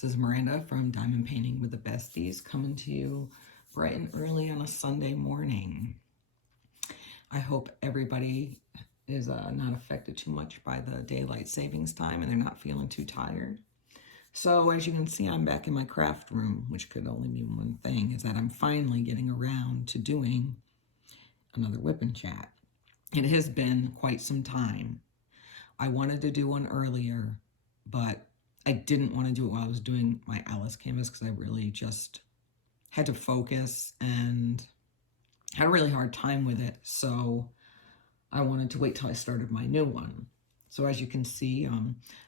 This is Miranda from Diamond Painting with the Besties, coming to you bright and early on a Sunday morning. I hope everybody is not affected too much by the daylight savings time and they're not feeling too tired. So as you can see, I'm back in my craft room, which could only mean one thing, is that I'm finally getting around to doing another Wip N Chat. It has been quite some time. I wanted to do one earlier, but I didn't want to do it while I was doing my Alice canvas because I really just had to focus and had a really hard time with it. So I wanted to wait till I started my new one. So as you can see,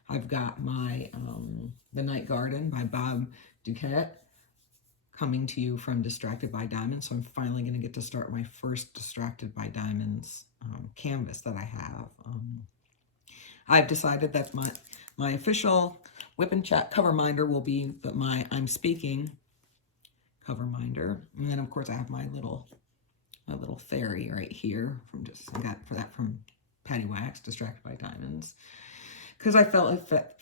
I've got my The Night Garden by Bob Duquette coming to you from Distracted by Diamonds. So I'm finally going to get to start my first Distracted by Diamonds canvas that I have. I've decided that my official Wip N Chat cover minder will be my I'm Speaking cover minder. And then of course I have my little fairy right here I got for that from Patty Wax, Distracted by Diamonds, because I felt it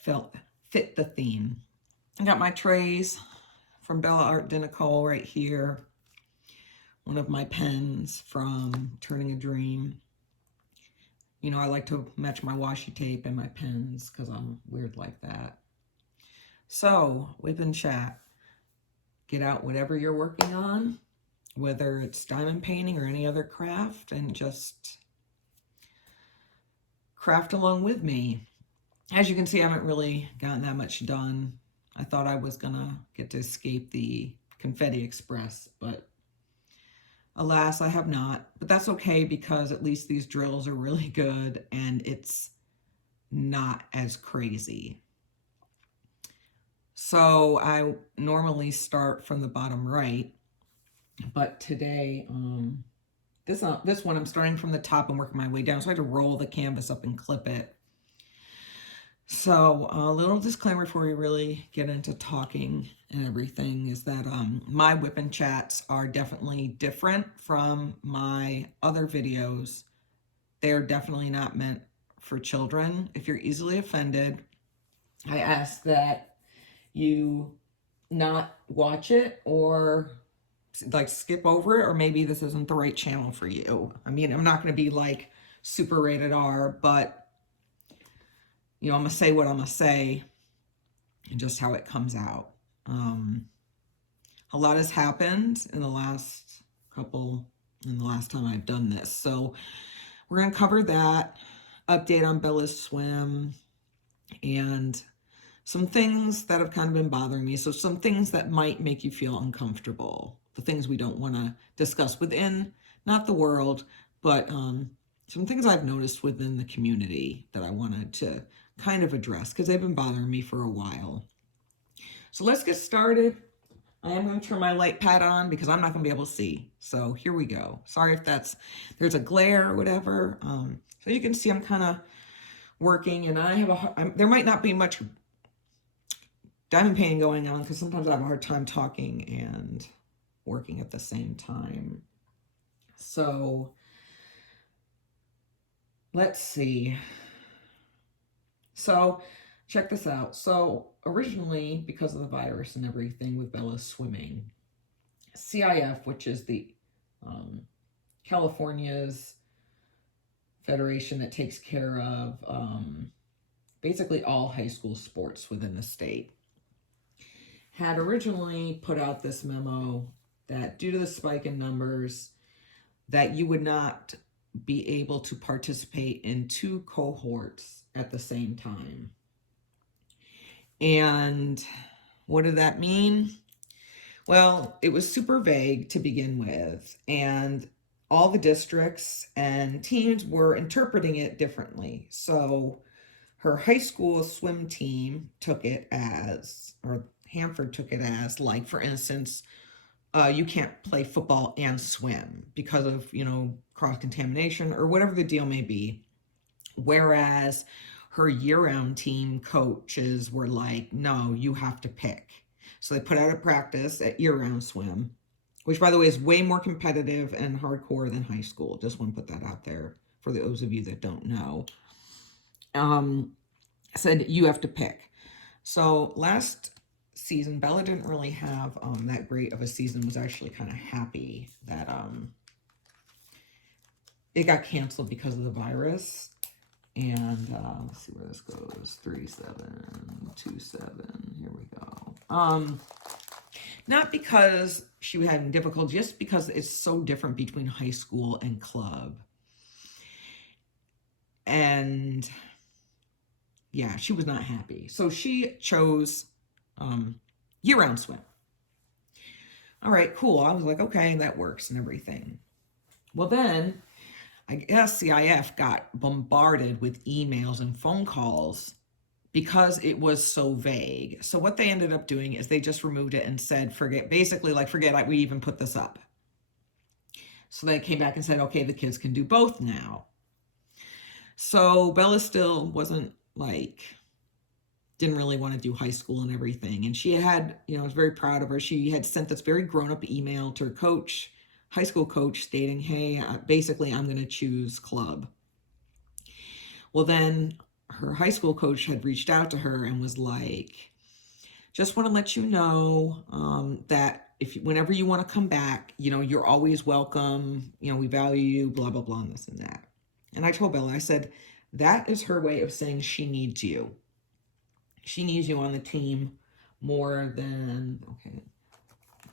fit the theme. I got my trays from Bella Art Deco right here. One of my pens from Turning a Dream. You know, I like to match my washi tape and my pens because I'm weird like that. So, Wip N Chat. Get out whatever you're working on, whether it's diamond painting or any other craft, and just craft along with me. As you can see, I haven't really gotten that much done. I thought I was gonna get to escape the Confetti Express, but alas, I have not. But that's okay because at least these drills are really good and it's not as crazy. So I normally start from the bottom right, but today, this one I'm starting from the top and working my way down. So I had to roll the canvas up and clip it. So a little disclaimer before we really get into talking and everything is that my Wip N Chats are definitely different from my other videos. They're definitely not meant for children. If you're easily offended, I ask that you not watch it or like skip over it, or maybe this isn't the right channel for you. I mean, I'm not going to be like super rated R, but you know, I'm going to say what I'm going to say and just how it comes out. A lot has happened in the last time I've done this. So we're going to cover that, update on Bella's swim, and some things that have kind of been bothering me. So some things that might make you feel uncomfortable. The things we don't want to discuss within, not the world, but some things I've noticed within the community that I wanted to kind of address because they've been bothering me for a while. So let's get started. I am going to turn my light pad on because I'm not going to be able to see. So here we go. Sorry if there's a glare or whatever. So you can see I'm kind of working, and there might not be much diamond painting going on because sometimes I have a hard time talking and working at the same time. So let's see. So check this out. So originally, because of the virus and everything with Bella's swimming, CIF, which is the California's federation that takes care of basically all high school sports within the state, had originally put out this memo that due to the spike in numbers, that you would not be able to participate in 2 cohorts at the same time. And what did that mean? Well, it was super vague to begin with, and all the districts and teams were interpreting it differently. So her high school swim team took it as, or Hanford took it as, like, for instance, you can't play football and swim because of, you know, cross-contamination or whatever the deal may be. Whereas her year-round team coaches were like, no, you have to pick. So they put out a practice at year-round swim, which, by the way, is way more competitive and hardcore than high school. Just want to put that out there for those of you that don't know. Said you have to pick. So last season, Bella didn't really have that great of a season. Was actually kind of happy that it got canceled because of the virus. And let's see where this goes. 3727. Here we go. Not because she was having difficulty, just because it's so different between high school and club. And yeah, she was not happy. So she chose year-round swim. All right, cool. I was like, okay, that works and everything. Well, then I guess CIF got bombarded with emails and phone calls because it was so vague. So what they ended up doing is they just removed it and said, forget we even put this up. So they came back and said, okay, the kids can do both now. So Bella still wasn't didn't really want to do high school and everything. And she had, I was very proud of her. She had sent this very grown-up email to her coach, high school coach, stating, hey, basically I'm going to choose club. Well, then her high school coach had reached out to her and was like, just want to let you know that whenever you want to come back, you're always welcome. We value you, blah, blah, blah, and this and that. And I told Bella, I said, that is her way of saying she needs you. She needs you on the team more than, okay,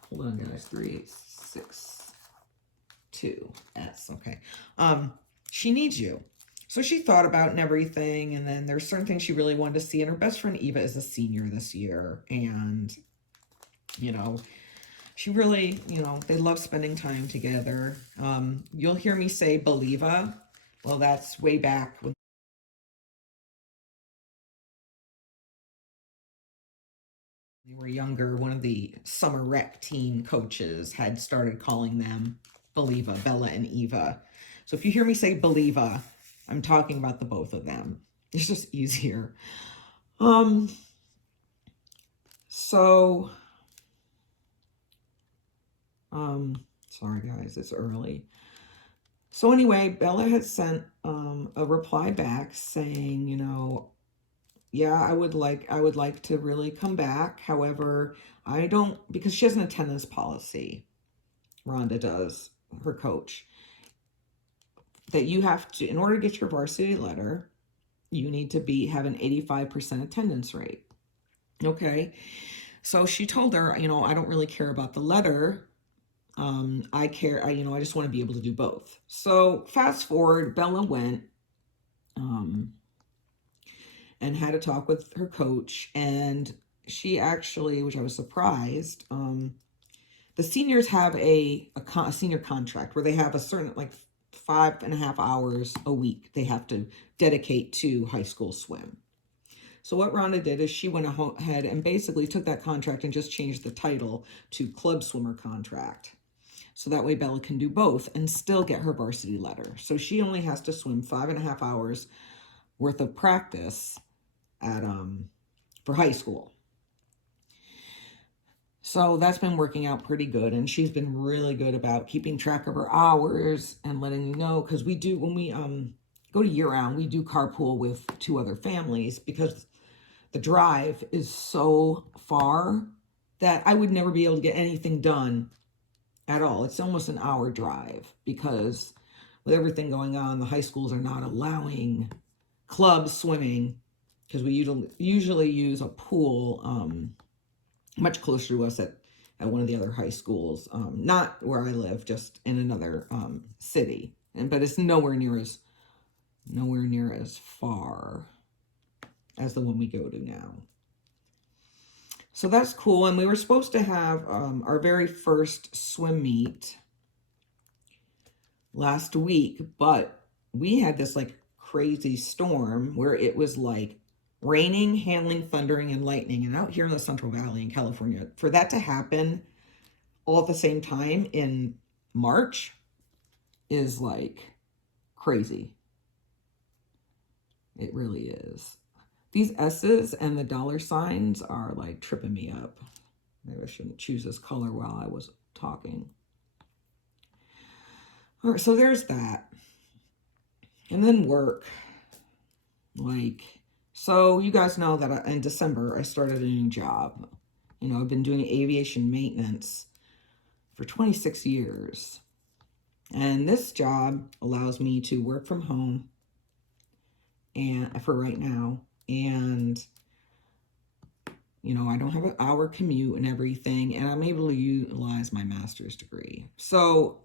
hold on, guys, 362S, okay. She needs you. So she thought about it and everything, and then there's certain things she really wanted to see, and her best friend Eva is a senior this year, and, she really, they love spending time together. You'll hear me say Believa. Well, that's way back when they were younger. One of the summer rec team coaches had started calling them Believa, Bella and Eva. So if you hear me say Believa, I'm talking about the both of them. It's just easier. Sorry guys, it's early. So anyway, Bella had sent a reply back saying, yeah, I would like to really come back. However, I don't, because she has an attendance policy, Rhonda does, her coach, that you have to, in order to get your varsity letter, you need to have an 85% attendance rate. Okay. So she told her, I don't really care about the letter. I just want to be able to do both. So fast forward, Bella went, and had a talk with her coach, and she actually, which I was surprised, the seniors have a senior contract where they have a certain 5.5 hours a week they have to dedicate to high school swim. So what Rhonda did is she went ahead and basically took that contract and just changed the title to club swimmer contract. So that way Bella can do both and still get her varsity letter. So she only has to swim 5.5 hours worth of practice at for high school. So that's been working out pretty good, and she's been really good about keeping track of her hours and letting you know, because we do, when we go to year-round, we do carpool with 2 other families because the drive is so far that I would never be able to get anything done at all. It's almost an hour drive because with everything going on, the high schools are not allowing club swimming because we usually use a pool much closer to us at one of the other high schools, not where I live, just in another city, but it's nowhere near as far as the one we go to now. So that's cool. And we were supposed to have our very first swim meet last week, but we had this crazy storm where it was raining, hailing, thundering, and lightning. And out here in the Central Valley in California, for that to happen all at the same time in March is crazy. It really is. These S's and the dollar signs are tripping me up. Maybe I shouldn't choose this color while I was talking. All right, so there's that. And then work. So you guys know that in December, I started a new job. I've been doing aviation maintenance for 26 years. And this job allows me to work from home and for right now. And, I don't have an hour commute and everything, and I'm able to utilize my master's degree. So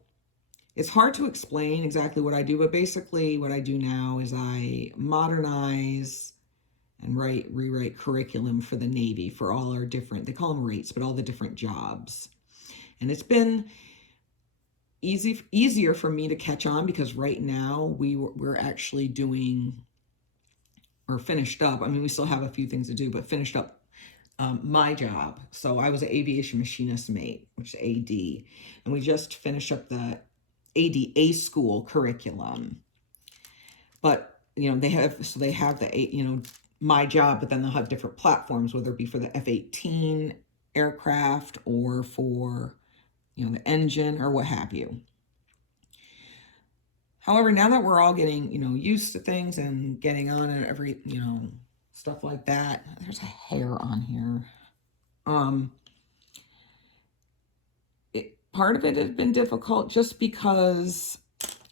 it's hard to explain exactly what I do, but basically what I do now is I modernize and rewrite curriculum for the Navy for all our different, they call them rates, but all the different jobs. And it's been easier for me to catch on because right now we're actually doing, or finished up, I mean, we still have a few things to do, but finished up my job. So I was an aviation machinist mate, which is AD, and we just finished up the ADA school curriculum. But they have the my job, but then they'll have different platforms, whether it be for the F-18 aircraft or for the engine or what have you. However, now that we're all getting used to things and getting on and every stuff like that, there's a hair on here. Part of it has been difficult just because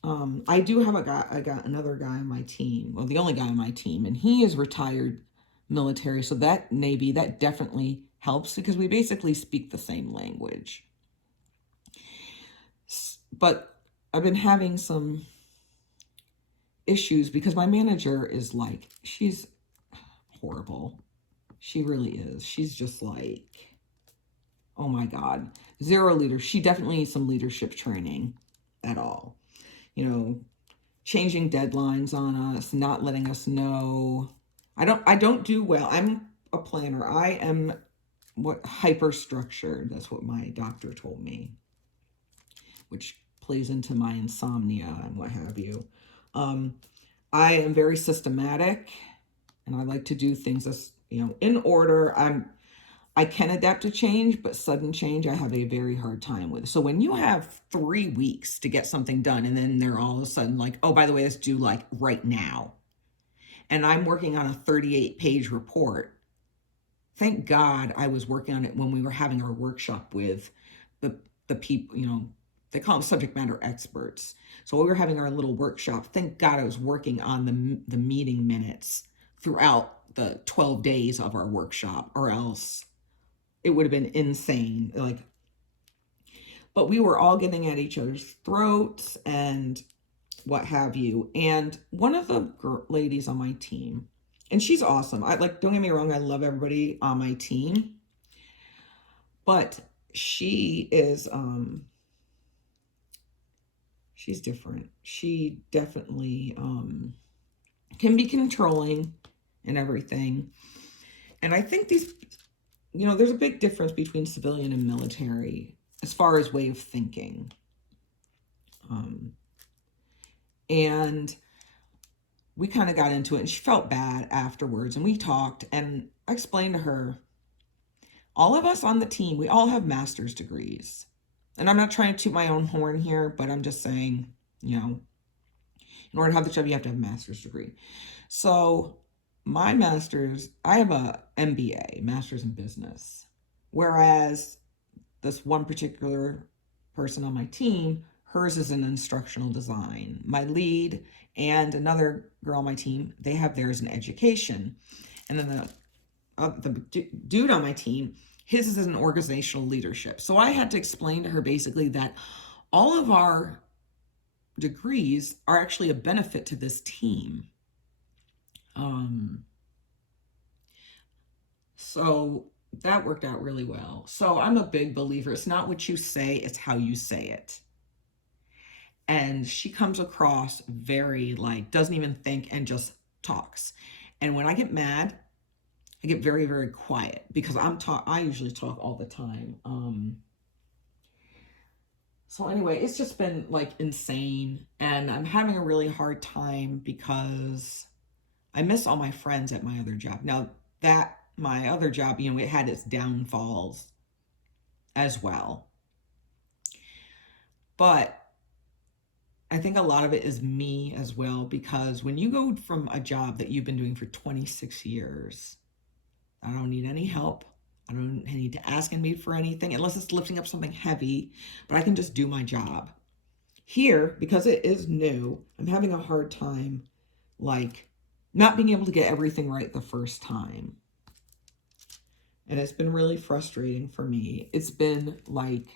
I do have I got another guy on my team, well, the only guy on my team, and he is retired military, so that definitely helps because we basically speak the same language. But I've been having some issues because my manager is like, she's horrible. She really is. She's just like, oh my God, zero leader. She definitely needs some leadership training at all. Changing deadlines on us, not letting us know. I don't do well. I'm a planner. I am hyper structured. That's what my doctor told me, which plays into my insomnia and what have you. I am very systematic, and I like to do things as in order. I can adapt to change, but sudden change I have a very hard time with. So when you have 3 weeks to get something done, and then they're all of a sudden like, oh, by the way, it's due like right now, and I'm working on a 38-page report. Thank God I was working on it when we were having our workshop with the people, they call them subject matter experts. So we were having our little workshop. Thank God I was working on the meeting minutes throughout the 12 days of our workshop, or else it would have been insane. But we were all getting at each other's throats and what have you. And one of the ladies on my team, and she's awesome. Don't get me wrong, I love everybody on my team, but she is, she's different. She definitely can be controlling and everything. And I think there's a big difference between civilian and military as far as way of thinking. And we kind of got into it, and she felt bad afterwards, and we talked, and I explained to her, all of us on the team, we all have master's degrees. And I'm not trying to toot my own horn here, but I'm just saying, in order to have the job, you have to have a master's degree. So my master's, I have a MBA, master's in business. Whereas this one particular person on my team, hers is in instructional design. My lead and another girl on my team, they have theirs in education. And then the dude on my team, his is in organizational leadership. So I had to explain to her basically that all of our degrees are actually a benefit to this team. So that worked out really well. So I'm a big believer. It's not what you say, it's how you say it. And she comes across very doesn't even think and just talks. And when I get mad, I get very, very quiet because I usually talk all the time. So anyway, it's just been insane, and I'm having a really hard time because I miss all my friends at my other job. Now that my other job, it had its downfalls as well. But I think a lot of it is me as well, because when you go from a job that you've been doing for 26 years, I don't need any help. I don't need to ask me for anything unless it's lifting up something heavy, but I can just do my job. Here, because it is new, I'm having a hard time, like, not being able to get everything right the first time. And it's been really frustrating for me. It's been, like,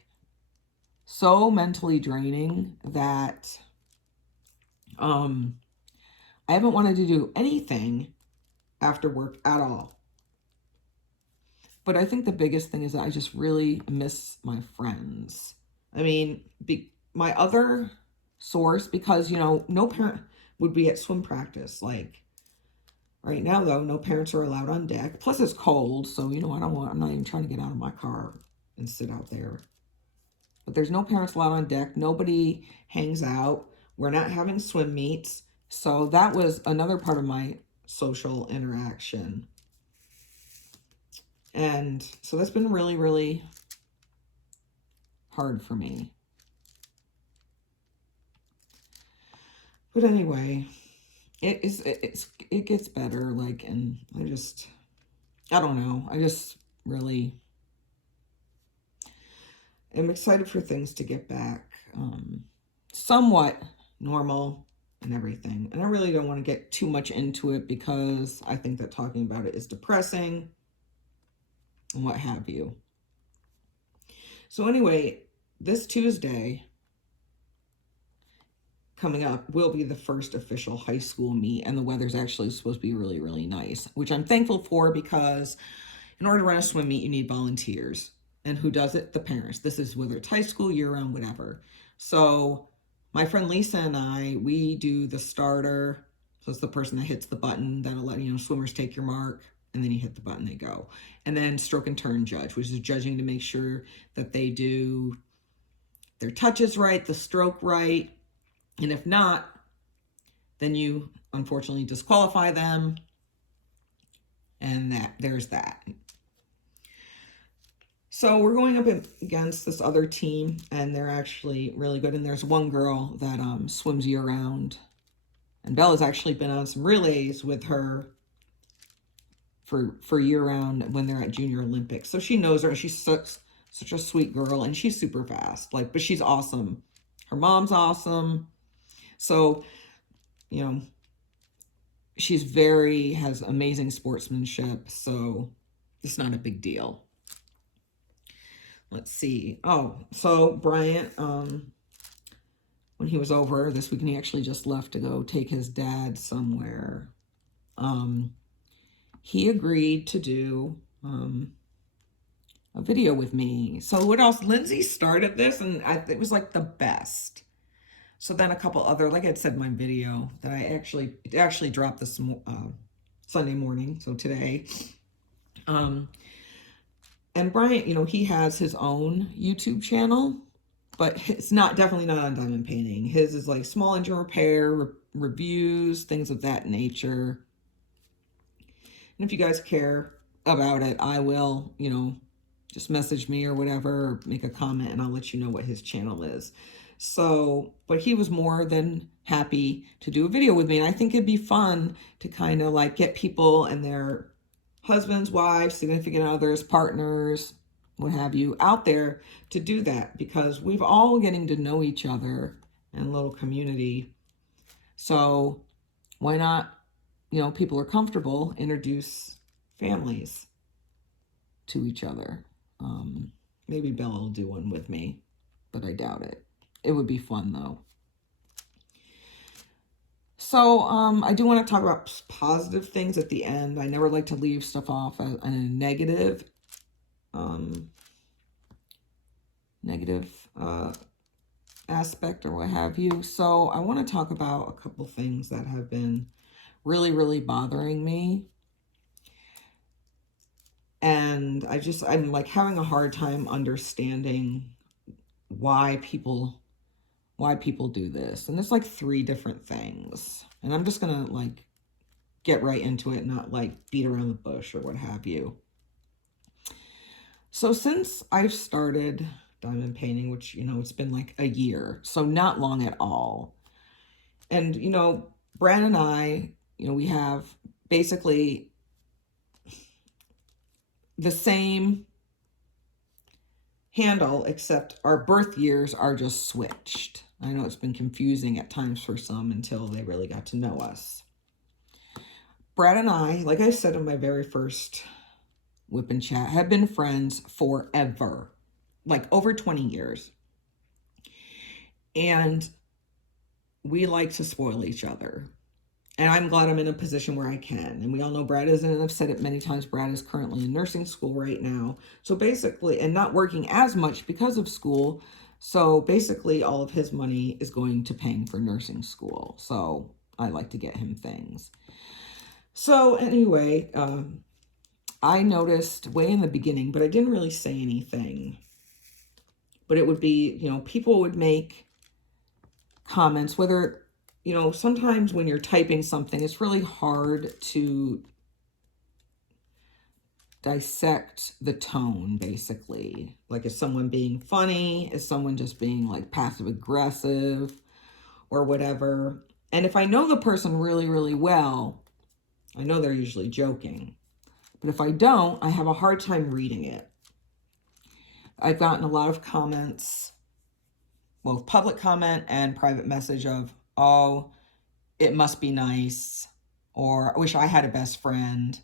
so mentally draining that I haven't wanted to do anything after work at all. But I think the biggest thing is that I just really miss my friends. I mean, my other source, because, you know, no parent would be at swim practice. Like, right now, though, no parents are allowed on deck. Plus, it's cold, so, you know, I'm not even trying to get out of my car and sit out there. But there's no parents allowed on deck. Nobody hangs out. We're not having swim meets. So that was another part of my social interaction. And so that's been really, really hard for me. But anyway, it gets better. Like, and I don't know. I just really am excited for things to get back somewhat normal and everything. And I really don't want to get too much into it because I think that talking about it is depressing and what have you. So anyway, this Tuesday coming up will be the first official high school meet, and the weather's actually supposed to be really, really nice, which I'm thankful for, because in order to run a swim meet, you need volunteers. And who does it? The parents. This is whether it's high school, year-round, whatever. So my friend Lisa and I, we do the starter. So it's the person that hits the button that'll let, you know, swimmers take your mark, and then you hit the button, they go. And then stroke and turn judge, which is judging to make sure that they do their touches right, the stroke right. And if not, then you unfortunately disqualify them. And there's that. So we're going up against this other team, and they're actually really good. And there's one girl that swims year-round. And Bella's actually been on some relays with her for year-round when they're at Junior Olympics. So she knows her, and she's such a sweet girl, and she's super fast. Like, but she's awesome. Her mom's awesome. So, you know, has amazing sportsmanship. So it's not a big deal. Let's see. Oh, so Bryant, when he was over this weekend, he actually just left to go take his dad somewhere. He agreed to do a video with me. So what else? Lindsay started this, and it was like the best. So then a couple other, like I said in my video, that it actually dropped this Sunday morning, so today. And Bryant, you know, he has his own YouTube channel, but it's definitely not on diamond painting. His is like small engine repair, reviews, things of that nature. And if you guys care about it, I will, you know, just message me or whatever, or make a comment, and I'll let you know what his channel is. So, but he was more than happy to do a video with me. And I think it'd be fun to kind of like get people and their husbands, wives, significant others, partners, what have you, out there to do that, because we've all getting to know each other in a little community. So why not, you know, people are comfortable, introduce families to each other. Maybe Bella will do one with me, but I doubt it. It would be fun though. So I do want to talk about positive things at the end. I never like to leave stuff off in a negative aspect or what have you. So I want to talk about a couple things that have been really, really bothering me. And I'm like having a hard time understanding why people do this. And there's like 3 different things. And I'm just going to like get right into it, not like beat around the bush or what have you. So since I've started diamond painting, which, you know, it's been like a year, so not long at all. And, you know, Brad and I, you know, we have basically the same handle, except our birth years are just switched. I know it's been confusing at times for some until they really got to know us. Brad and I, like I said in my very first Wip N Chat, have been friends forever, like over 20 years. And we like to spoil each other. And I'm glad I'm in a position where I can. And we all know Brad isn't, and I've said it many times, Brad is currently in nursing school right now. So basically, and not working as much because of school. So basically, all of his money is going to paying for nursing school. So I like to get him things. So anyway, I noticed way in the beginning, but I didn't really say anything. But it would be, people would make comments, whether, sometimes when you're typing something, it's really hard to dissect the tone, basically. Like, is someone being funny? Is someone just being like passive aggressive or whatever? And if I know the person really, really well, I know they're usually joking. But if I don't, I have a hard time reading it. I've gotten a lot of comments, both public comment and private message of, oh, it must be nice, or I wish I had a best friend.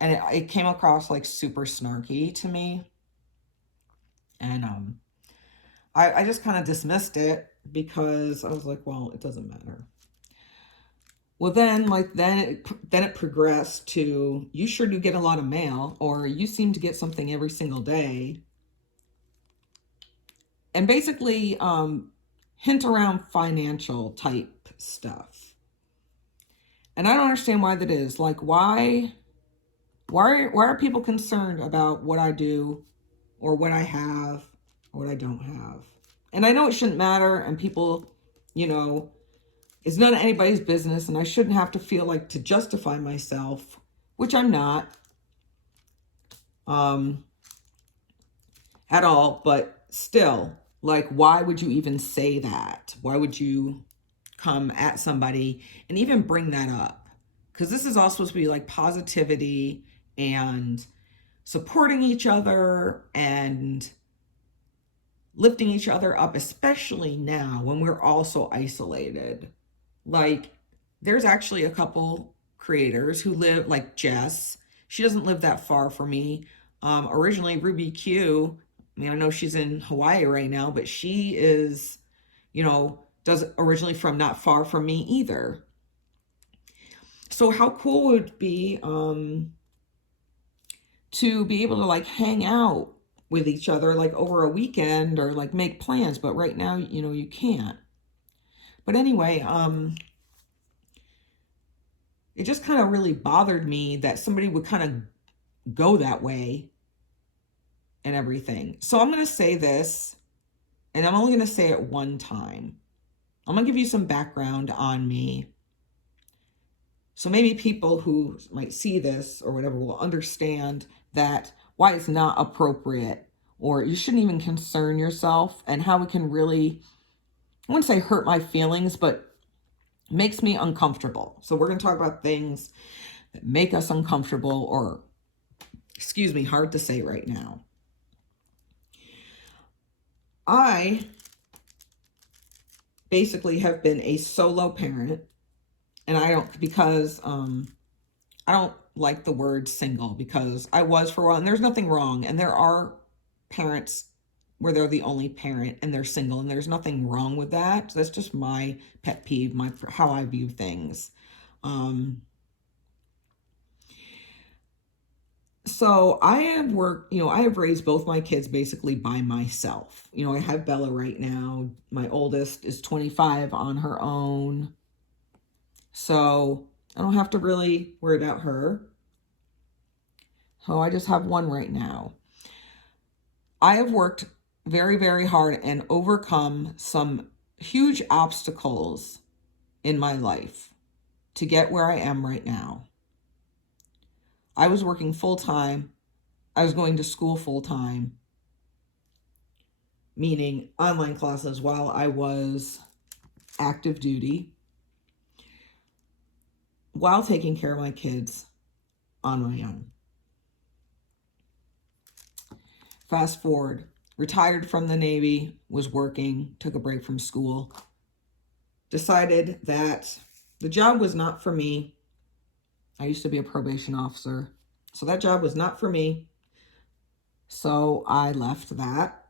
And it came across like super snarky to me. And I just kind of dismissed it because I was like, well, it doesn't matter. Well, then it progressed to, you sure do get a lot of mail, or you seem to get something every single day. And basically hint around financial type stuff. And I don't understand why that is. Like, why are people concerned about what I do or what I have or what I don't have? And I know it shouldn't matter, and people, it's none of anybody's business, and I shouldn't have to feel like to justify myself, which I'm not at all, but still, like, why would you even say that? Why would you come at somebody and even bring that up? Because this is all supposed to be like positivity and supporting each other and lifting each other up, especially now when we're all so isolated. Like, there's actually a couple creators who live, like Jess. She doesn't live that far from me. Originally, Ruby Q, I know she's in Hawaii right now, but she is, does originally from not far from me either. So how cool would it be to be able to like hang out with each other like over a weekend or like make plans, but right now, you can't. But anyway, it just kind of really bothered me that somebody would kind of go that way and everything. So I'm going to say this, and I'm only going to say it one time. I'm going to give you some background on me. So maybe people who might see this or whatever will understand that why it's not appropriate, or you shouldn't even concern yourself, and how it can really, I wouldn't say hurt my feelings, but makes me uncomfortable. So we're going to talk about things that make us uncomfortable, or, hard to say right now. I basically have been a solo parent, and I don't like the word single, because I was for a while, and there's nothing wrong. And there are parents where they're the only parent and they're single, and there's nothing wrong with that. So that's just my pet peeve, how I view things. So I have worked, I have raised both my kids basically by myself. I have Bella right now. My oldest is 25 on her own. So I don't have to really worry about her. So I just have one right now. I have worked very, very hard and overcome some huge obstacles in my life to get where I am right now. I was working full-time. I was going to school full-time, meaning online classes, while I was active duty, while taking care of my kids on my own. fast forward, retired from the Navy, was working, took a break from school, decided that the job was not for me. I used to be a probation officer, so that job was not for me. So I left that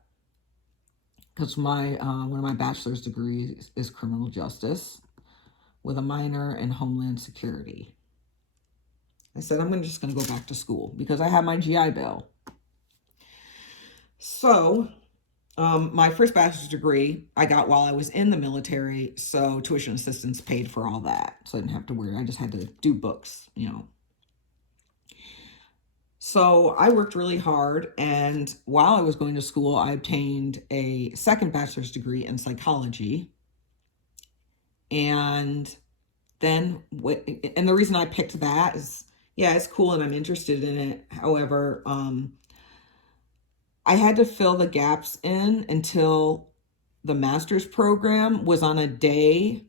because my one of my bachelor's degrees is criminal justice with a minor in Homeland Security. I said, I'm just going to go back to school because I have my GI Bill. So my first bachelor's degree I got while I was in the military, so tuition assistance paid for all that. So I didn't have to worry. I just had to do books, you know. So I worked really hard, and while I was going to school, I obtained a second bachelor's degree in psychology. And then and the reason I picked that is, yeah, it's cool and I'm interested in it. However, I had to fill the gaps in until the master's program was on a day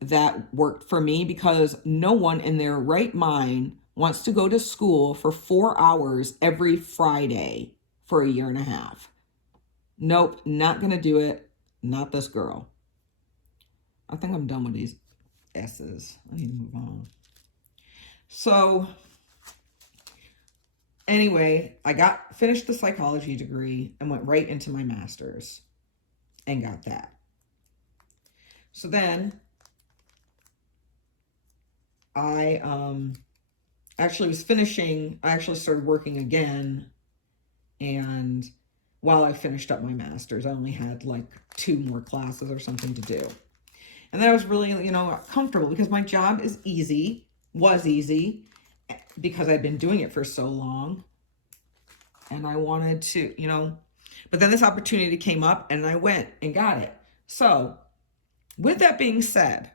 that worked for me, because no one in their right mind wants to go to school for 4 hours every Friday for a year and a half. Nope, not going to do it. Not this girl. I think I'm done with these S's. I need to move on. So anyway, I finished the psychology degree and went right into my master's and got that. So then I actually was finishing, I actually started working again, and while I finished up my master's, I only had like 2 more classes or something to do. And that was really, you know, comfortable because my job is easy, was easy, because I'd been doing it for so long. And I wanted to, you know, but then this opportunity came up and I went and got it. So with that being said,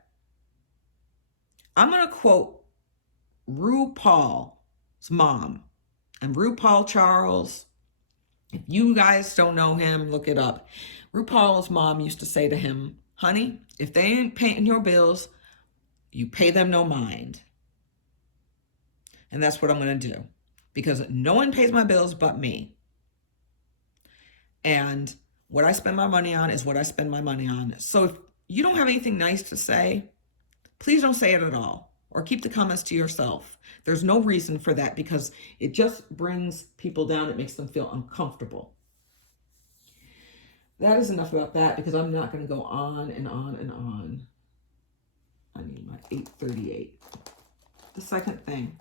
I'm going to quote RuPaul's mom. And RuPaul Charles, if you guys don't know him, look it up. RuPaul's mom used to say to him, honey, if they ain't paying your bills, you pay them no mind. And that's what I'm going to do, because no one pays my bills but me. And what I spend my money on is what I spend my money on. So if you don't have anything nice to say, please don't say it at all, or keep the comments to yourself. There's no reason for that, because it just brings people down. It makes them feel uncomfortable. That is enough about that, because I'm not going to go on and on and on. I need my 838. The second thing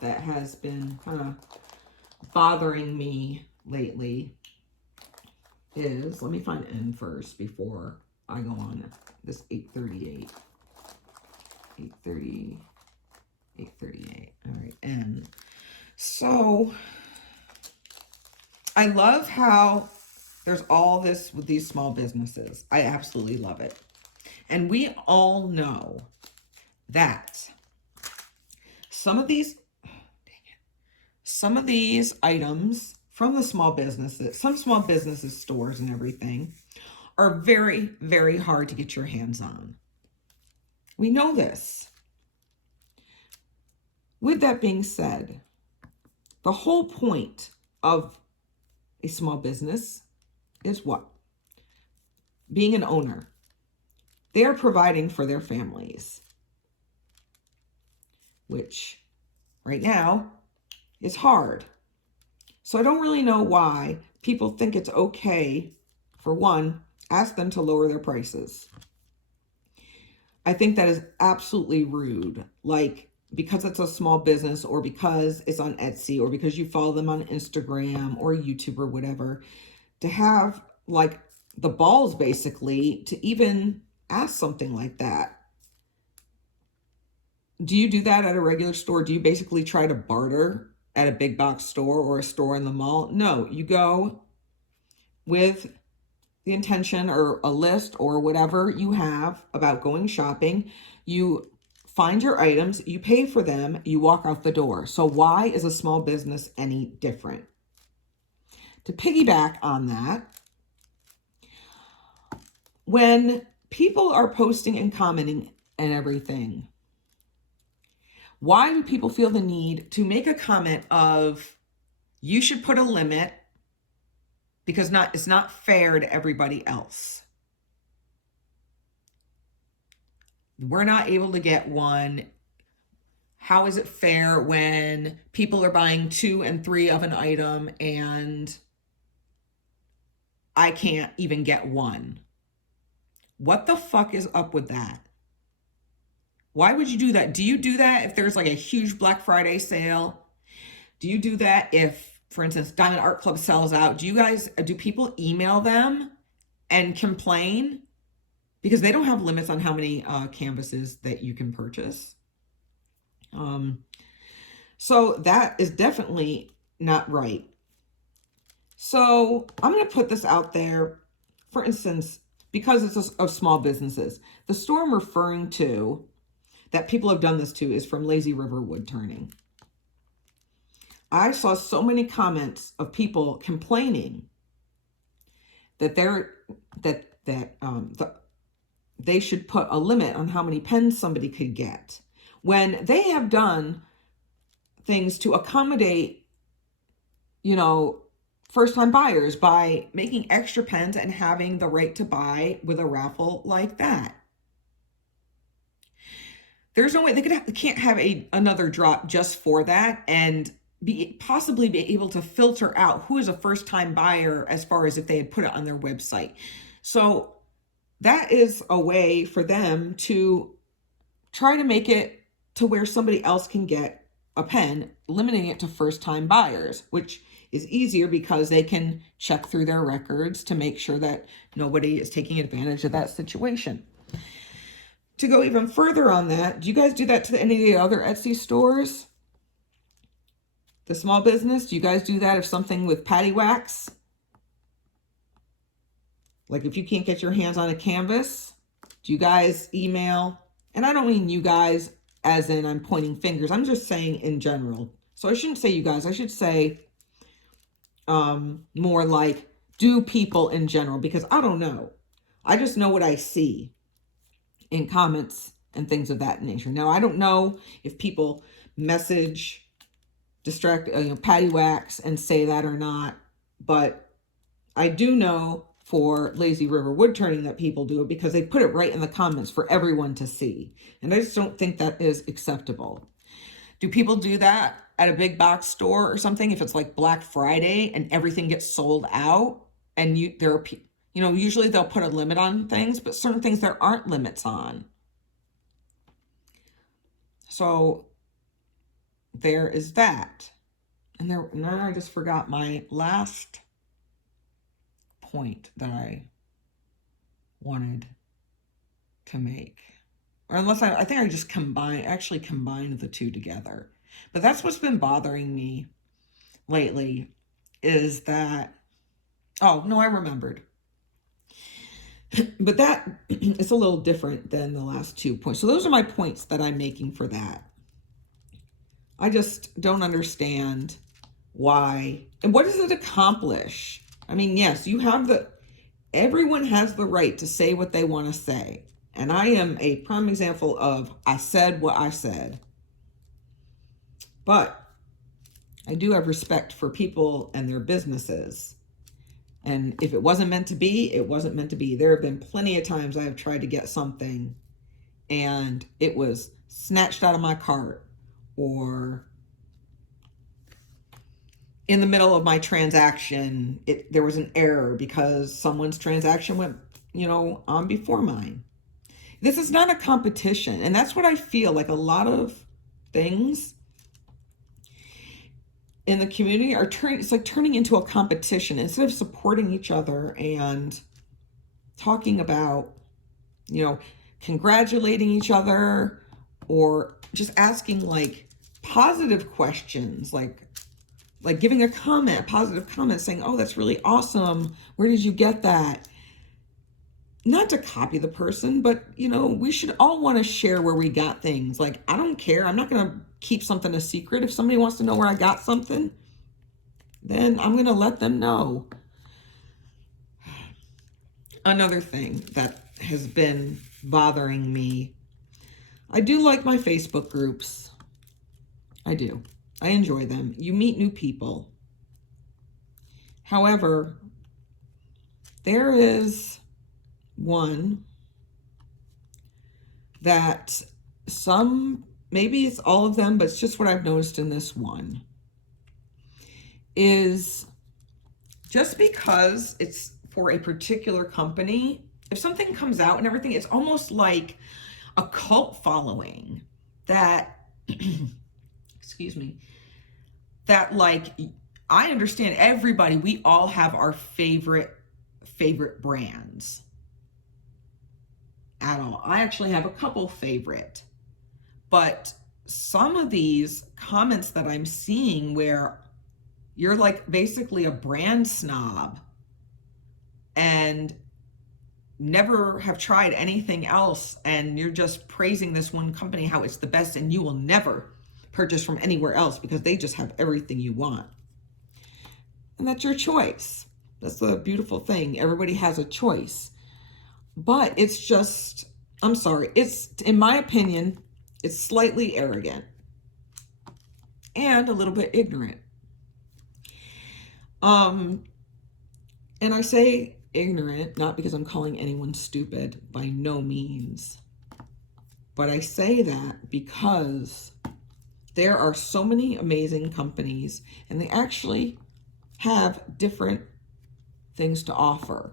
that has been kind of bothering me lately is, let me find N first before I go on this 838. 830, 838. All right, N. So I love how there's all this with these small businesses. I absolutely love it. And we all know that some of these items from the small businesses, some small businesses, stores and everything, are very, very hard to get your hands on. We know this. With that being said, the whole point of a small business is what? Being an owner. They are providing for their families, which right now is hard. So I don't really know why people think it's okay, for one, ask them to lower their prices. I think that is absolutely rude. Like, because it's a small business, or because it's on Etsy, or because you follow them on Instagram or YouTube or whatever, to have like the balls basically to even ask something like that. Do you do that at a regular store? Do you basically try to barter at a big box store or a store in the mall? No, you go with the intention or a list or whatever you have about going shopping. You find your items, you pay for them, you walk out the door. So why is a small business any different? To piggyback on that, when people are posting and commenting and everything, why do people feel the need to make a comment of, you should put a limit because it's not fair to everybody else. We're not able to get one. How is it fair when people are buying 2 and 3 of an item and I can't even get one? What the fuck is up with that? Why would you do that? Do you do that if there's like a huge Black Friday sale? Do you do that if, for instance, Diamond Art Club sells out? Do people email them and complain? Because they don't have limits on how many canvases that you can purchase. So that is definitely not right. So I'm going to put this out there. For instance, because it's of small businesses, the store I'm referring to that people have done this to is from Lazy River Wood Turning. I saw so many comments of people complaining that they should put a limit on how many pens somebody could get, when they have done things to accommodate, first-time buyers by making extra pens and having the right to buy with a raffle like that. There's no way they can't have another drop just for that and possibly be able to filter out who is a first-time buyer as far as if they had put it on their website. So that is a way for them to try to make it to where somebody else can get a pen, limiting it to first-time buyers, which is easier because they can check through their records to make sure that nobody is taking advantage of that situation. To go even further on that, do you guys do that to any of the other Etsy stores? The small business, do you guys do that if something with patty wax? Like if you can't get your hands on a canvas, do you guys email? And I don't mean you guys as in I'm pointing fingers. I'm just saying in general. So I shouldn't say you guys. I should say more like do people in general, because I don't know. I just know what I see in comments and things of that nature. Now, I don't know if people message patty wax and say that or not, but I do know for Lazy River Wood Turning that people do it because they put it right in the comments for everyone to see. And I just don't think that is acceptable. Do people do that at a big box store or something if it's like Black Friday and everything gets sold out? And usually they'll put a limit on things, but certain things there aren't limits on. So there is that. And now I just forgot my last point that I wanted to make. Or unless I think I just actually combined the two together. But that's what's been bothering me lately is that, oh, no, I remembered. But that is a little different than the last 2 points. So those are my points that I'm making for that. I just don't understand why. And what does it accomplish? I mean, yes, everyone has the right to say what they want to say. And I am a prime example of I said what I said. But I do have respect for people and their businesses. And if it wasn't meant to be, it wasn't meant to be. There have been plenty of times I have tried to get something and it was snatched out of my cart, or in the middle of my transaction, there was an error because someone's transaction went, on before mine. This is not a competition. And that's what I feel like a lot of things in the community are turning into a competition instead of supporting each other and talking about, congratulating each other, or just asking like positive questions, like giving a positive comment saying, oh, that's really awesome. Where did you get that? Not to copy the person, but we should all want to share where we got things. Like, I don't care. I'm not going to keep something a secret. If somebody wants to know where I got something, then I'm going to let them know. Another thing that has been bothering me, I do like my Facebook groups. I do. I enjoy them. You meet new people. However, there is one that maybe it's all of them, but it's just what I've noticed in this one, is just because it's for a particular company, if something comes out and everything, it's almost like a cult following that, excuse me, that like, I understand everybody, we all have our favorite brands at all. I actually have a couple favorite, but some of these comments that I'm seeing where you're like basically a brand snob and never have tried anything else, and you're just praising this one company, how it's the best, and you will never purchase from anywhere else because they just have everything you want. And that's your choice. That's the beautiful thing. Everybody has a choice. But it's just, I'm sorry, it's, in my opinion, it's slightly arrogant and a little bit ignorant. And I say ignorant, not because I'm calling anyone stupid, by no means. But I say that because there are so many amazing companies and they actually have different things to offer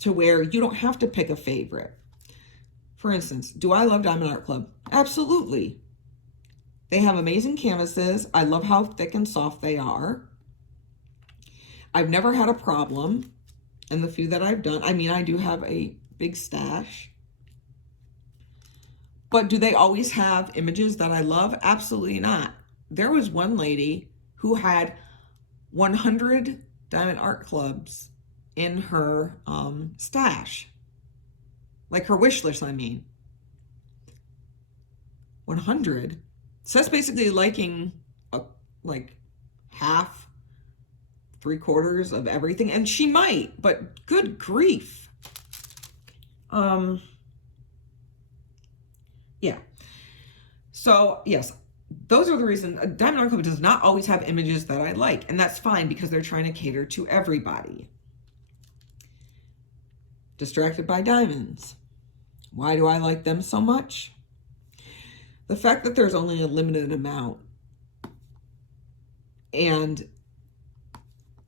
to where you don't have to pick a favorite. For instance, do I love Diamond Art Club? Absolutely. They have amazing canvases. I love how thick and soft they are. I've never had a problem in the few that I've done. I mean, I do have a big stash. But do they always have images that I love? Absolutely not. There was one lady who had 100 Diamond Art Clubs in her stash. Like her wish list, I mean. 100. So that's basically liking like half, 3/4 of everything. And she might, but good grief. Yeah. So yes, those are the reasons. Diamond Art Club does not always have images that I like, and that's fine because they're trying to cater to everybody. Distracted by Diamonds. Why do I like them so much? The fact that there's only a limited amount and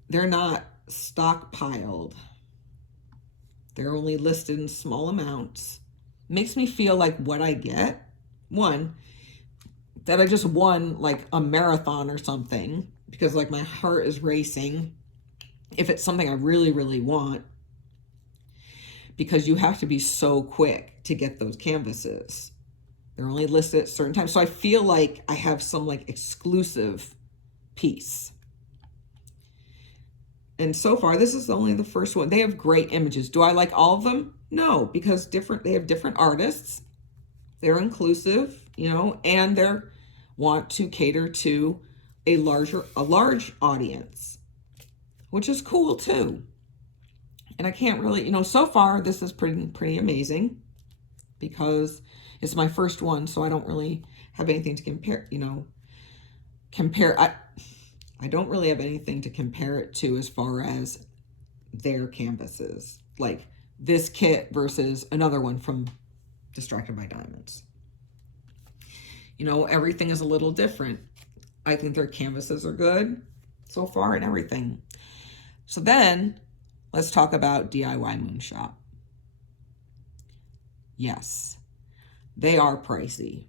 they're not stockpiled. They're only listed in small amounts. Makes me feel like what I get, one, that I just won like a marathon or something because like my heart is racing if it's something I really, really want, because you have to be so quick to get those canvases. They're only listed at certain times. So I feel like I have some like exclusive piece. And so far, this is only the first one. They have great images. Do I like all of them? No, because they have different artists. They're inclusive, you know, and they want to cater to a large audience, which is cool too. And I can't really, you know, so far this is pretty amazing because it's my first one, so I don't really have anything to compare, you know, I don't really have anything to compare it to as far as their canvases, like this kit versus another one from Distracted by Diamonds. You know, everything is a little different. I think their canvases are good so far and everything. So then let's talk about DIY Moonshop. Yes, they are pricey.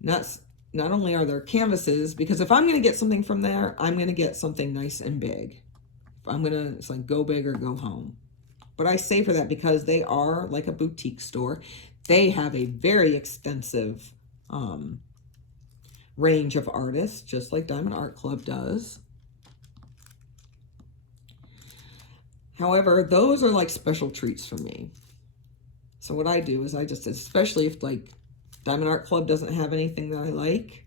Not only are there canvases, because if I'm going to get something from there, I'm going to get something nice and big. If I'm going to, it's like go big or go home. But I say for that because they are like a boutique store. They have a very extensive range of artists, just like Diamond Art Club does. However, those are like special treats for me. So what I do is I just, especially if like Diamond Art Club doesn't have anything that I like,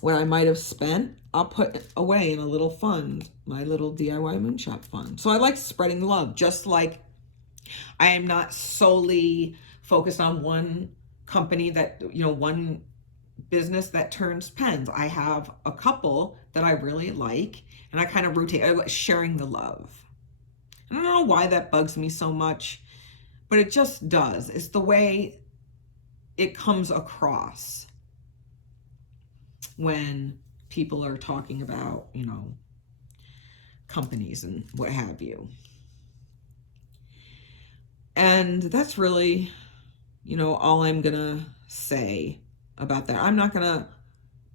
what I might have spent, I'll put away in a little fund, my little DIY Moonshop fund. So I like spreading love, just like I am not solely focused on one company that, you know, one business that turns pens. I have a couple that I really like, and I kind of rotate. I like sharing the love. I don't know why that bugs me so much, but it just does. It's the way it comes across when people are talking about, you know, companies and what have you. And that's really, you know, all I'm gonna say about that. I'm not gonna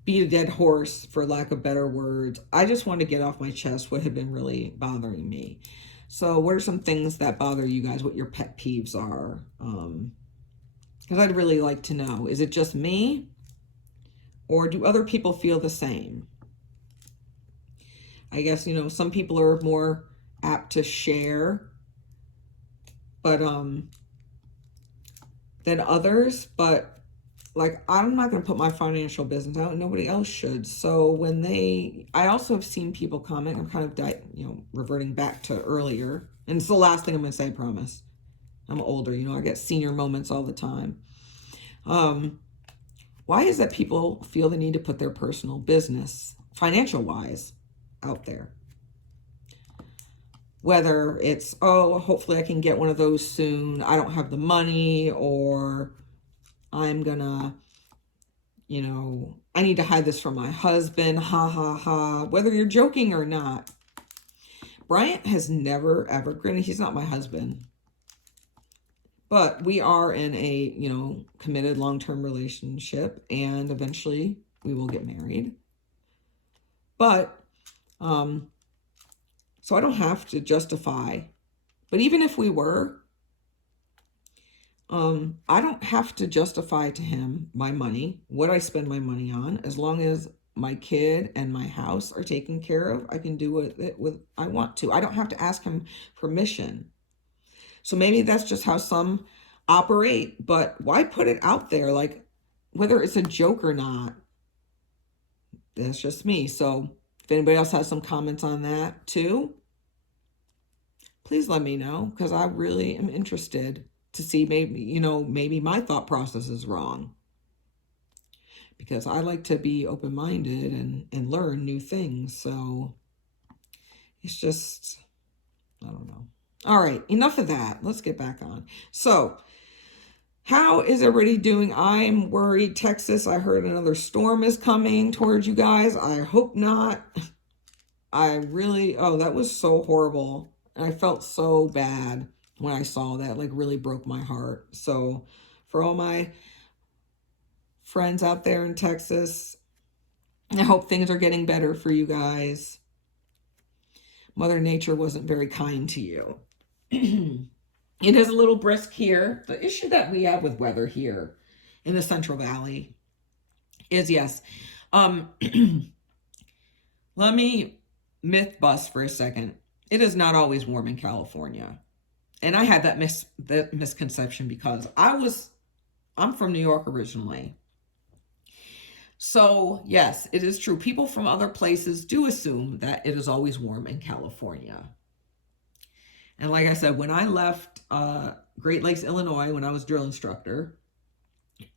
beat a dead horse, for lack of better words. I just want to get off my chest what had been really bothering me. So what are some things that bother you guys? What your pet peeves are? Because I'd really like to know. Is it just me? Or do other people feel the same? I guess, you know, some people are more apt to share, but than others. But like, I'm not going to put my financial business out. Nobody else should. So when I also have seen people comment. I'm kind of, you know, reverting back to earlier. And it's the last thing I'm going to say, I promise. I'm older, you know, I get senior moments all the time. Why is that people feel the need to put their personal business, financial wise, out there? Whether it's, oh, hopefully I can get one of those soon. I don't have the money, or I'm gonna, you know, I need to hide this from my husband. Ha ha ha. Whether you're joking or not. Bryant has never ever, granted, he's not my husband, but we are in a, you know, committed long-term relationship, and eventually we will get married. But, so I don't have to justify, but even if we were, I don't have to justify to him my money, what I spend my money on. As long as my kid and my house are taken care of, I can do what I want to. I don't have to ask him permission. So maybe that's just how some operate, but why put it out there? Like, whether it's a joke or not, that's just me. So if anybody else has some comments on that too, please let me know, because I really am interested to see, maybe, you know, maybe my thought process is wrong, because I like to be open-minded and learn new things. So it's just, I don't know. All right, enough of that. Let's get back on. So how is everybody doing? I'm worried. Texas, I heard another storm is coming towards you guys. I hope not. I really, oh, that was so horrible. And I felt so bad when I saw that. Like, really broke my heart. So for all my friends out there in Texas, I hope things are getting better for you guys. Mother Nature wasn't very kind to you. It is a little brisk here. The issue that we have with weather here in the Central Valley is, yes, let me myth bust for a second. It is not always warm in California. And I had that misconception because I'm from New York originally. So yes, it is true. People from other places do assume that it is always warm in California. And like I said, when I left Great Lakes, Illinois, when I was drill instructor,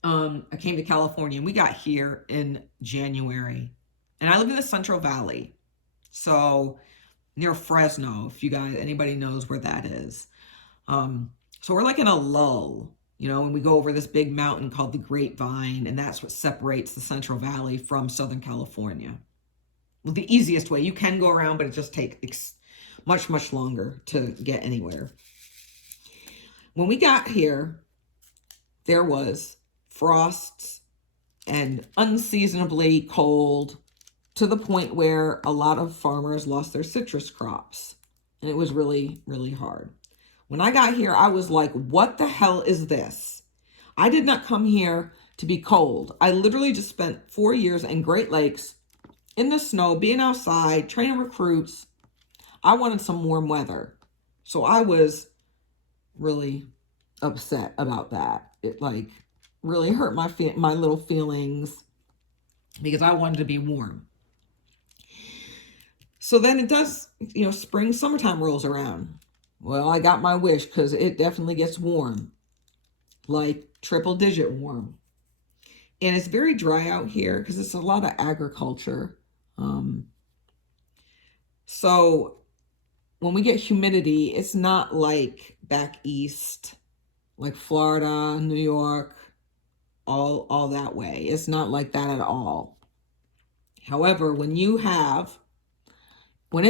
I came to California, and we got here in January. And I live in the Central Valley, so near Fresno, if you guys, anybody knows where that is. So we're like in a lull, you know, and we go over this big mountain called the Grapevine, and that's what separates the Central Valley from Southern California. Well, the easiest way. You can go around, but it just takes much, much longer to get anywhere. When we got here, there was frosts and unseasonably cold, to the point where a lot of farmers lost their citrus crops. And it was really, really hard. When I got here, I was like, what the hell is this? I did not come here to be cold. I literally just spent 4 years in Great Lakes in the snow, being outside, training recruits. I wanted some warm weather. So I was really upset about that. It like really hurt my little feelings, because I wanted to be warm. So then it does, you know, spring, summertime rolls around. Well, I got my wish, because it definitely gets warm, like triple digit warm. And it's very dry out here because it's a lot of agriculture. So when we get humidity, it's not like back east, like Florida, New York, all that way. It's not like that at all. However, when it's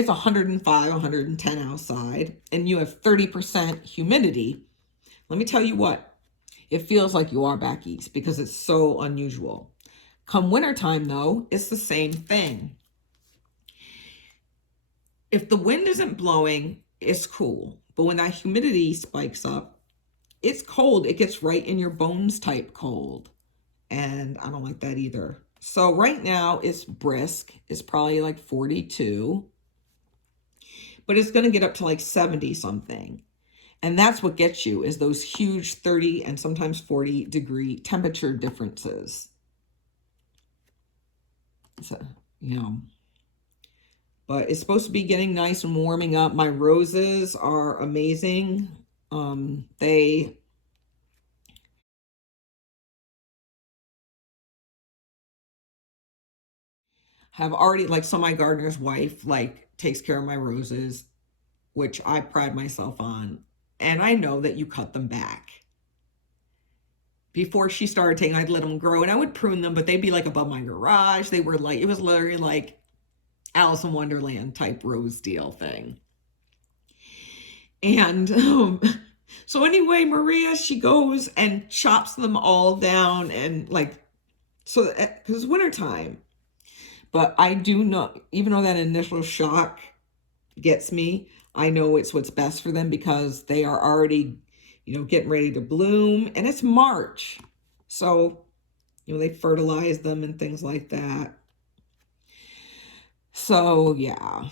105, 110 outside, and you have 30% humidity, let me tell you what, it feels like you are back east because it's so unusual. Come wintertime, though, it's the same thing. If the wind isn't blowing, it's cool. But when that humidity spikes up, it's cold. It gets right in your bones type cold. And I don't like that either. So right now it's brisk. It's probably like 42. But it's going to get up to like 70 something. And that's what gets you, is those huge 30 and sometimes 40 degree temperature differences. So, but it's supposed to be getting nice and warming up. My roses are amazing. They have already, like, so my gardener's wife, like, takes care of my roses, which I pride myself on. And I know that you cut them back. Before she started taking, I'd let them grow and I would prune them, but they'd be like above my garage. They were like, it was literally like Alice in Wonderland type rose deal thing. And so anyway, Maria, she goes and chops them all down, and like, so because it's wintertime. But I do know, even though that initial shock gets me, I know it's what's best for them because they are already, getting ready to bloom, and it's March. So, they fertilize them and things like that. So, yeah,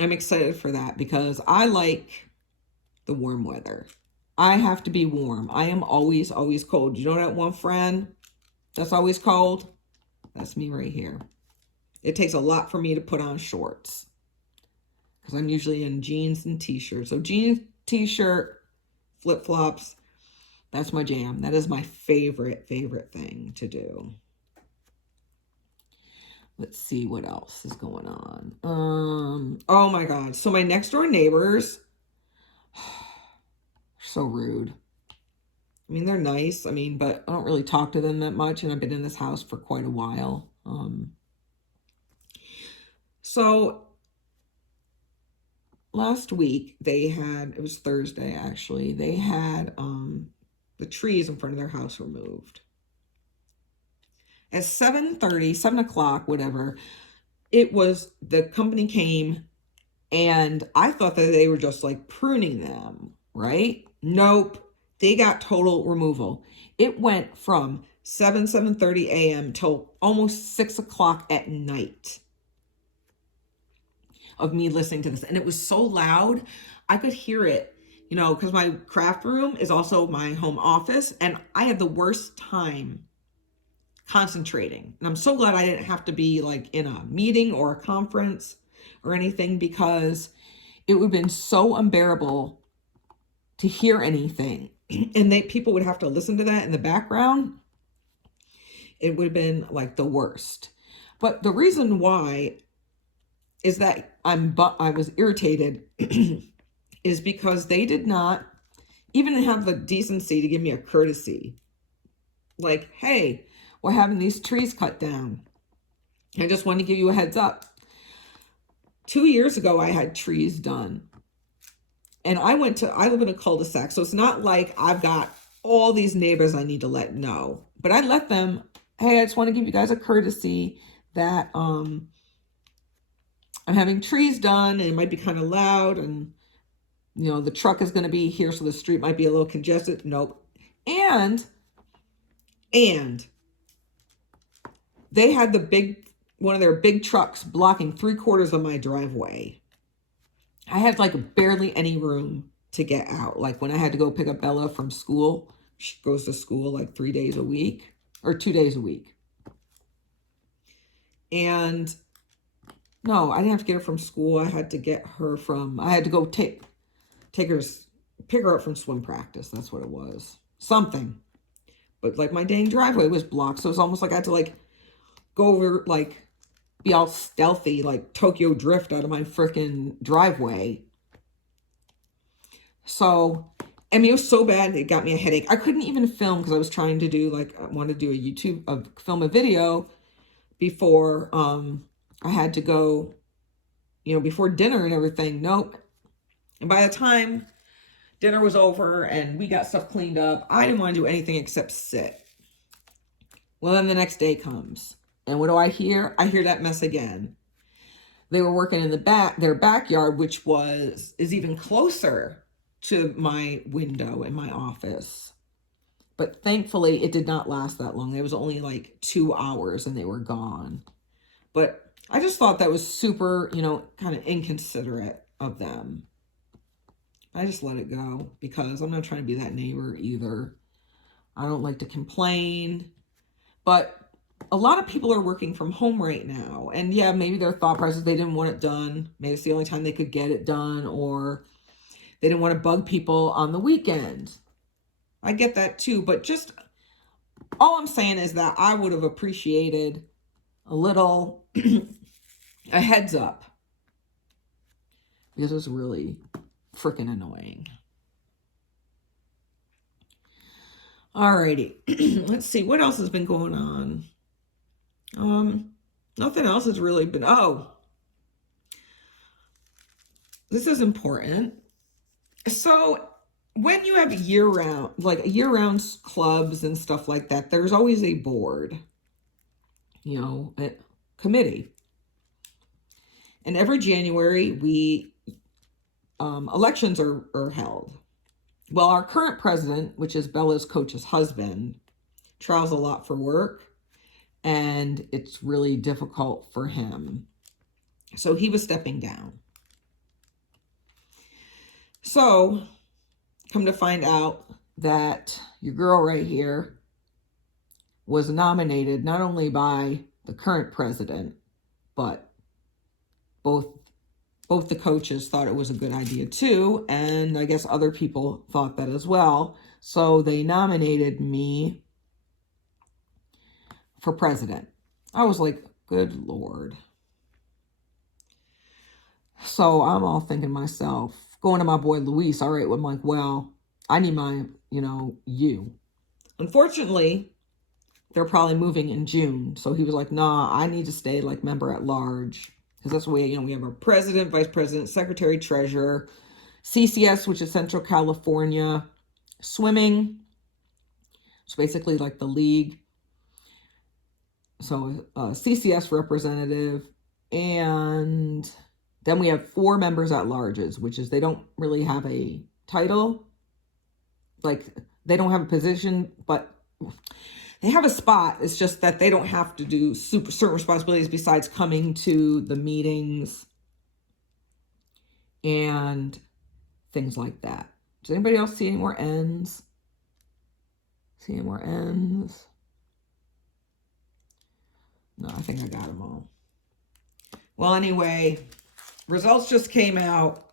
I'm excited for that because I like the warm weather. I have to be warm. I am always, always cold. You know that one friend that's always cold? That's me right here. It takes a lot for me to put on shorts because I'm usually in jeans and t-shirts. So jeans, t-shirt, flip-flops, that's my jam. That is my favorite thing to do. Let's see what else is going on. Oh my God. So my next door neighbors, so rude. I mean, they're nice. I mean, but I don't really talk to them that much, and I've been in this house for quite a while. So last week it was Thursday actually, they had the trees in front of their house removed. At 7:30, 7 o'clock, whatever, the company came, and I thought that they were just like pruning them, right? Nope. They got total removal. It went from 7:30 a.m. till almost 6 o'clock at night of me listening to this. And it was so loud, I could hear it, because my craft room is also my home office, and I had the worst time concentrating. And I'm so glad I didn't have to be like in a meeting or a conference or anything, because it would have been so unbearable to hear anything. And people would have to listen to that in the background. It would have been like the worst. But the reason why is that I was irritated is because they did not even have the decency to give me a courtesy. Like, hey, we're having these trees cut down. I just wanted to give you a heads up. 2 years ago, I had trees done. And I live in a cul-de-sac, so it's not like I've got all these neighbors I need to let know. But I let them, hey, I just want to give you guys a courtesy that I'm having trees done, and it might be kind of loud, and the truck is going to be here, so the street might be a little congested. Nope. And they had one of their big trucks blocking 3/4 of my driveway. I had like barely any room to get out. Like when I had to go pick up Bella from school, she goes to school like 3 days a week or 2 days a week. And no, I didn't have to get her from school. I had to pick her up from swim practice. That's what it was. Something. but like my dang driveway was blocked. So it's almost like I had to like go over, like be all stealthy, like Tokyo Drift out of my freaking driveway. So, I mean, it was so bad, it got me a headache. I couldn't even film because I was trying to do, like, I wanted to do film a video before I had to go, you know, before dinner and everything. Nope. And by the time dinner was over and we got stuff cleaned up, I didn't want to do anything except sit. Well, then the next day comes. And what do I hear? I hear that mess again. They were working in their backyard, which is even closer to my window in my office. But thankfully, it did not last that long. It was only like 2 hours and they were gone. But I just thought that was super, you know, kind of inconsiderate of them. I just let it go because I'm not trying to be that neighbor either. I don't like to complain. But a lot of people are working from home right now. And yeah, maybe their thought process, they didn't want it done. Maybe it's the only time they could get it done, or they didn't want to bug people on the weekend. I get that too. But just all I'm saying is that I would have appreciated a little a heads up, because it was really freaking annoying. Alrighty, let's see what else has been going on. Nothing else has really been. Oh, this is important. So when you have year-round clubs and stuff like that, there's always a board, you know, a committee. And every January, elections are held. Well, our current president, which is Bella's coach's husband, travels a lot for work, and it's really difficult for him. So he was stepping down. So, come to find out that your girl right here was nominated not only by the current president, but both the coaches thought it was a good idea too, and I guess other people thought that as well. So they nominated me for president. I was like, good Lord. So I'm all thinking to myself, going to my boy Luis, all right, I'm like, well, I need my, you. Unfortunately, they're probably moving in June. So he was like, nah, I need to stay like member at large. Because that's the way, we have our president, vice president, secretary, treasurer, CCS, which is Central California, swimming. It's basically like the league. So CCS representative. And then we have 4 members at larges, which is they don't really have a title. Like, they don't have a position, but they have a spot. It's just that they don't have to do certain responsibilities besides coming to the meetings and things like that. Does anybody else see any more ends? See any more ends? No, I think I got them all. Well, anyway, results just came out,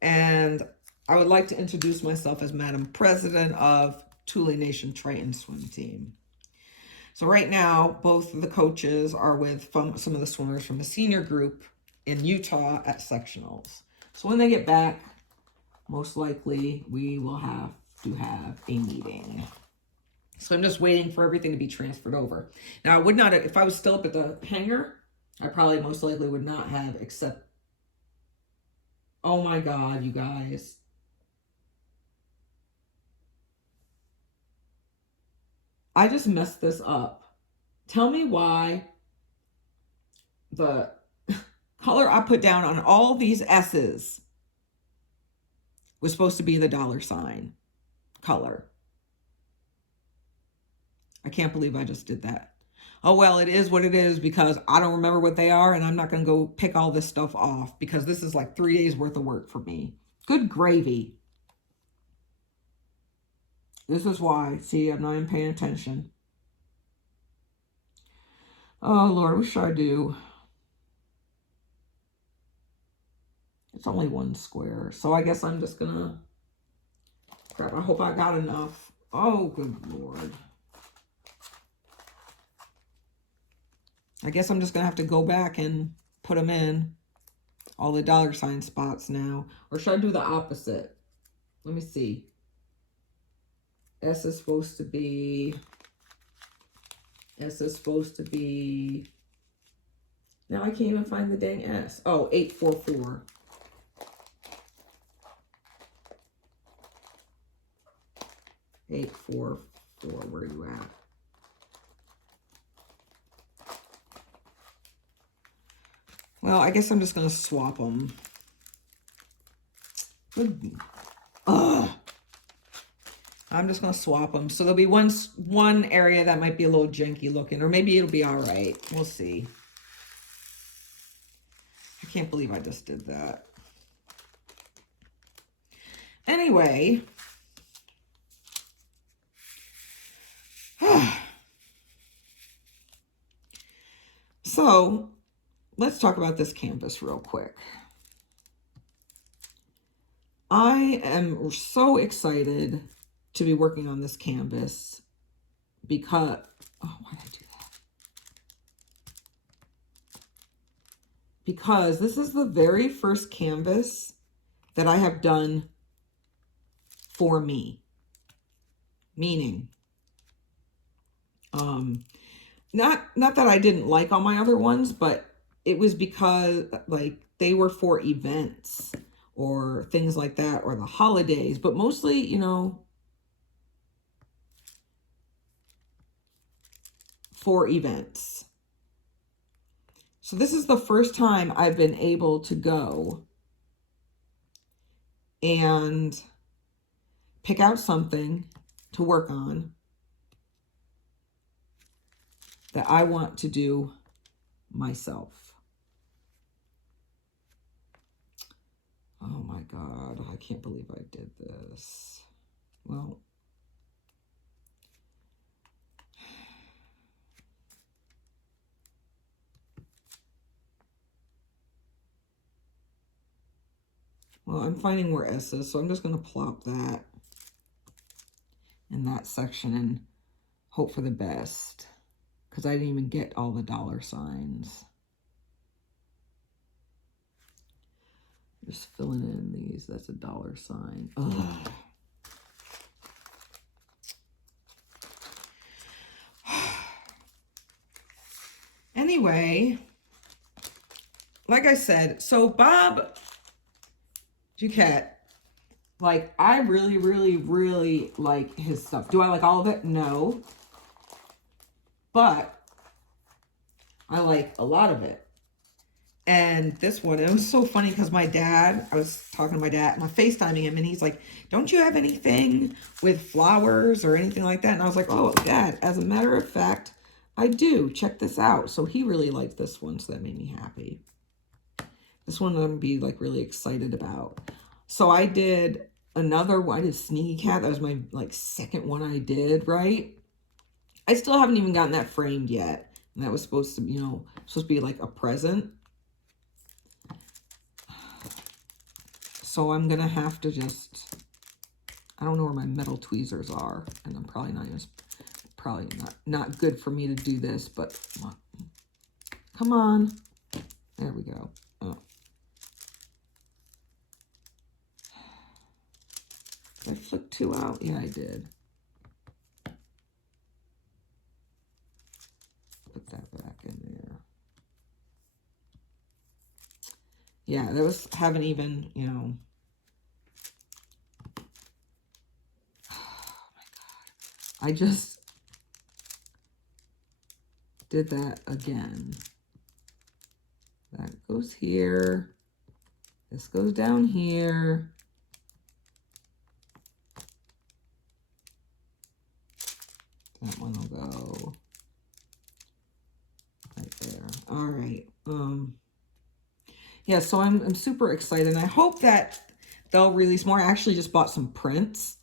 and I would like to introduce myself as Madam President of Thule Nation Triton Swim Team. So right now, both of the coaches are with some of the swimmers from the senior group in Utah at sectionals. So when they get back, most likely we will have to have a meeting. So I'm just waiting for everything to be transferred over. Now, I would not, if I was still up at the hangar, I probably most likely would not have, except, oh my God, you guys. I just messed this up. Tell me why the color I put down on all these S's was supposed to be the $sign color. I can't believe I just did that. Oh, well, it is what it is, because I don't remember what they are, and I'm not going to go pick all this stuff off, because this is like 3 days worth of work for me. Good gravy. This is why. See, I'm not even paying attention. Oh, Lord, what should I do? It's only 1 square, so I guess I'm just gonna... Crap, I hope I got enough. Oh, good Lord. I guess I'm just going to have to go back and put them in all the $ spots now. Or should I do the opposite? Let me see. S is supposed to be... Now I can't even find the dang S. Oh, 844. 844, where are you at? Well, I guess I'm just going to swap them. Ugh. I'm just going to swap them. So there'll be one area that might be a little janky looking, or maybe it'll be all right. We'll see. I can't believe I just did that. Anyway. So let's talk about this canvas real quick. I am so excited to be working on this canvas because, oh, why did I do that? Because this is the very first canvas that I have done for me. Meaning, not that I didn't like all my other ones, but it was because like they were for events or things like that, or the holidays, but mostly, you know, for events. So this is the first time I've been able to go and pick out something to work on that I want to do myself. Oh my God, I can't believe I did this. Well, I'm finding where S is, so I'm just going to plop that in that section and hope for the best, because I didn't even get all the $. Just filling in these. That's a $. Ugh. Anyway, like I said, so Bob Duquette, like, I really, really, really like his stuff. Do I like all of it? No. But I like a lot of it. And this one, it was so funny because my dad, I was talking to my dad, and I'm FaceTiming him, and he's like, don't you have anything with flowers or anything like that? And I was like, oh, Dad, as a matter of fact, I do. Check this out. So he really liked this one, so that made me happy. This one I'm going to be like really excited about. So I did another one. I did Sneaky Cat. That was my like second one I did, right? I still haven't even gotten that framed yet. And that was supposed to, you know, supposed to be like a present. So I'm going to have to just, I don't know where my metal tweezers are. And I'm probably not even, probably not good for me to do this, but come on. There we go. Oh. Did I flick 2 out? Yeah, I did. Put that back in there. Yeah, those haven't even, you know. Oh my God. I just did that again. That goes here. This goes down here. That one will go right there. All right. Yeah, so I'm super excited. And I hope that they'll release more. I actually just bought some prints.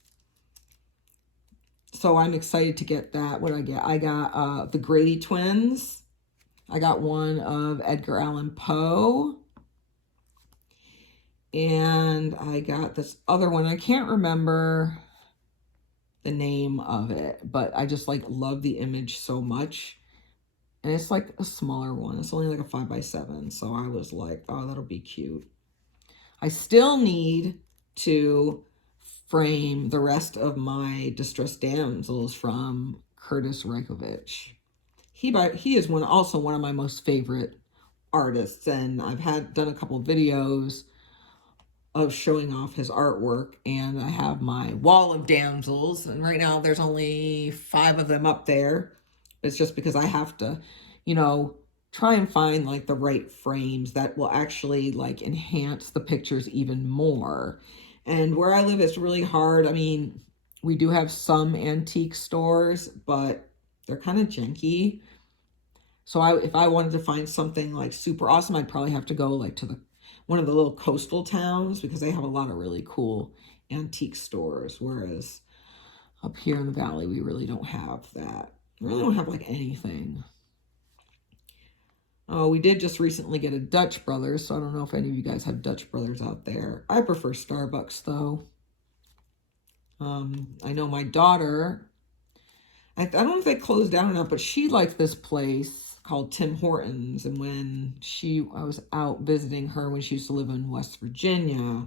So I'm excited to get that. What did I get? I got the Grady twins. I got one of Edgar Allan Poe. And I got this other one. I can't remember the name of it, but I just like love the image so much. And it's like a smaller one. It's only like a 5x7. So I was like, oh, that'll be cute. I still need to frame the rest of my Distressed Damsels from Curtis Reikovich. He is also one of my most favorite artists, and I've done a couple of videos of showing off his artwork, and I have my wall of damsels, and right now there's only 5 of them up there. It's just because I have to, you know, try and find like the right frames that will actually like enhance the pictures even more. And where I live, it's really hard. I mean, we do have some antique stores, but they're kind of janky. So if I wanted to find something like super awesome, I'd probably have to go like to one of the little coastal towns, because they have a lot of really cool antique stores. Whereas up here in the valley, we really don't have that. We really don't have like anything. Oh, we did just recently get a Dutch Brothers, so I don't know if any of you guys have Dutch Brothers out there. I prefer Starbucks though. I know my daughter, I don't know if they closed down or not, but she liked this place called Tim Hortons. And when I was out visiting her when she used to live in West Virginia,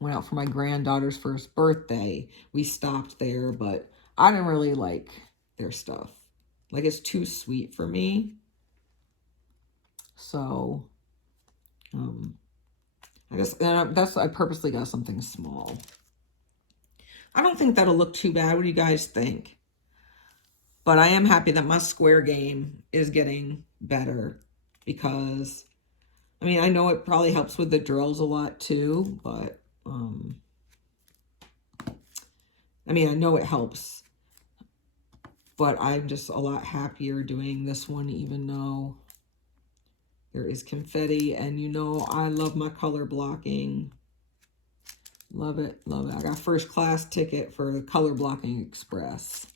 went out for my granddaughter's first birthday, we stopped there, but I didn't really like their stuff. Like, it's too sweet for me. So, I guess I purposely got something small. I don't think that'll look too bad. What do you guys think? But I am happy that my square game is getting better, because, I mean, I know it probably helps with the drills a lot too, but, I mean, I know it helps, but I'm just a lot happier doing this one, even though there is confetti, and you know, I love my color blocking. Love it, love it. I got first class ticket for the Color Blocking Express.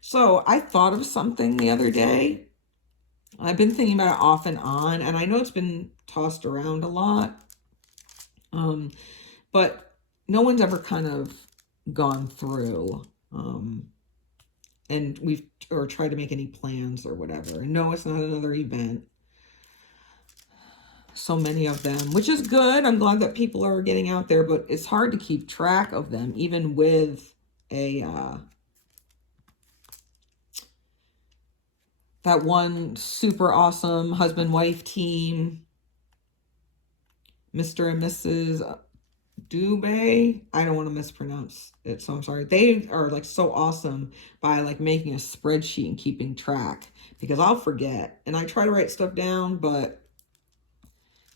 So I thought of something the other day. I've been thinking about it off and on, and I know it's been tossed around a lot. But no one's ever kind of gone through and tried to make any plans or whatever. And no, it's not another event. So many of them, which is good. I'm glad that people are getting out there, but it's hard to keep track of them, even with that one super awesome husband-wife team, Mr. and Mrs. Dubé. I don't want to mispronounce it, so I'm sorry. They are like so awesome by like making a spreadsheet and keeping track, because I'll forget, and I try to write stuff down, but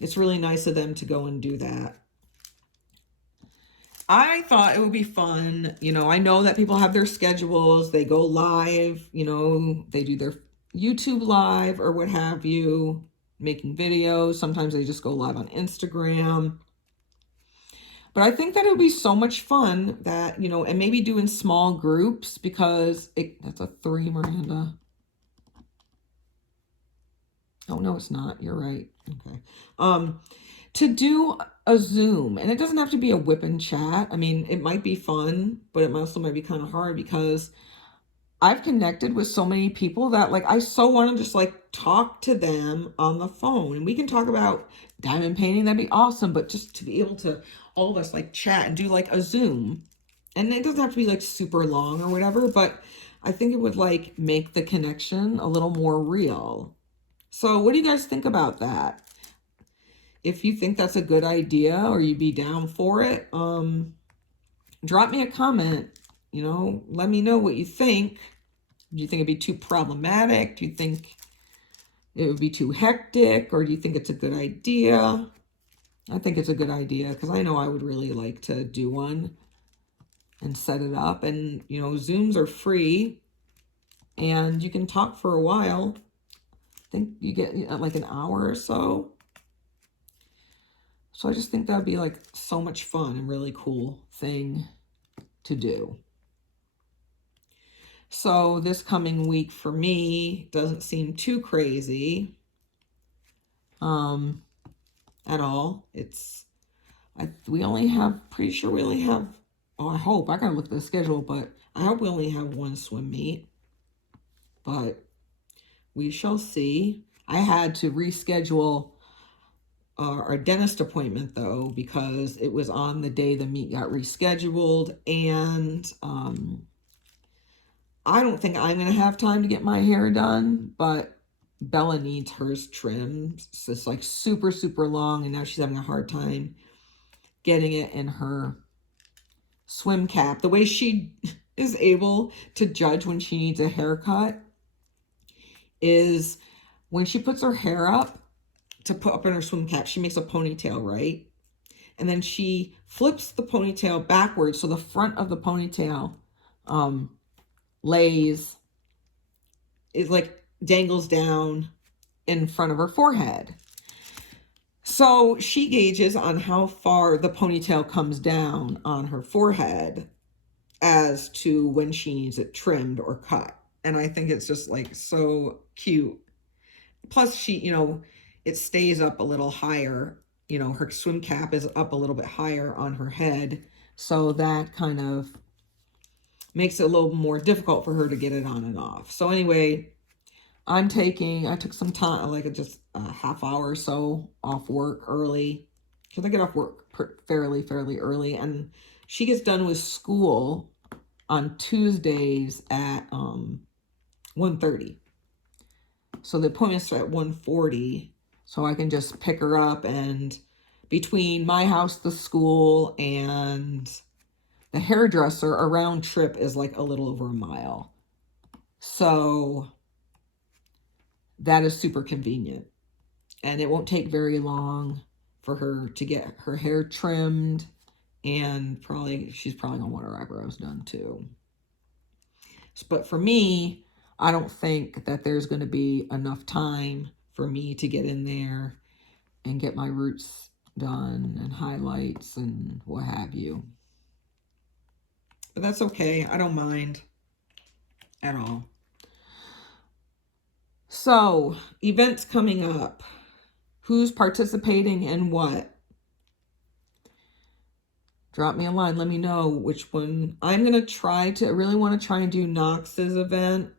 it's really nice of them to go and do that. I thought it would be fun. You know, I know that people have their schedules. They go live, you know, they do their YouTube live or what have you, making videos. Sometimes they just go live on Instagram. But I think that it would be so much fun that, you know, and maybe do in small groups, because that's a 3, Miranda. Oh, no, it's not. You're right. Okay. To do a Zoom, and it doesn't have to be a Wip N Chat. I mean, it might be fun, but it also might be kind of hard, because I've connected with so many people that like I so want to just like talk to them on the phone, and we can talk about diamond painting. That'd be awesome. But just to be able to all of us like chat and do like a Zoom, and it doesn't have to be like super long or whatever, but I think it would like make the connection a little more real. So what do you guys think about that? If you think that's a good idea, or you'd be down for it, drop me a comment. You know, let me know what you think. Do you think it'd be too problematic? Do you think it would be too hectic? Or do you think it's a good idea? I think it's a good idea, because I know I would really like to do one and set it up. And, you know, Zooms are free, and you can talk for a while. I think you get like an hour or so. So I just think that would be like so much fun and really cool thing to do. So this coming week for me doesn't seem too crazy at all. We only have, pretty sure we only have, oh, I hope, I gotta look at the schedule, but I hope we only have 1 swim meet. But we shall see. I had to reschedule our dentist appointment though, because it was on the day the meet got rescheduled, and I don't think I'm going to have time to get my hair done, but Bella needs hers trimmed. So it's like super, super long, and now she's having a hard time getting it in her swim cap. The way she is able to judge when she needs a haircut is when she puts her hair up to put up in her swim cap, she makes a ponytail, right? And then she flips the ponytail backwards, so the front of the ponytail dangles down in front of her forehead. So she gauges on how far the ponytail comes down on her forehead as to when she needs it trimmed or cut. And I think it's just like so cute. Plus she, it stays up a little higher. Her swim cap is up a little bit higher on her head. So that kind of makes it a little more difficult for her to get it on and off. So anyway, I took some time, like just a half hour or so off work early, because I get off work fairly early, and she gets done with school on Tuesdays at 1:30. So the appointments are at 1:40, so I can just pick her up, and between my house, the school, and the hairdresser, a round trip is like a little over a mile. So that is super convenient, and it won't take very long for her to get her hair trimmed, and she's probably gonna want her eyebrows done too. But for me, I don't think that there's going to be enough time for me to get in there and get my roots done and highlights and what have you. But that's okay. I don't mind at all. So, events coming up. Who's participating in what? Drop me a line. Let me know which one. I'm going to really want to try and do Knox's event,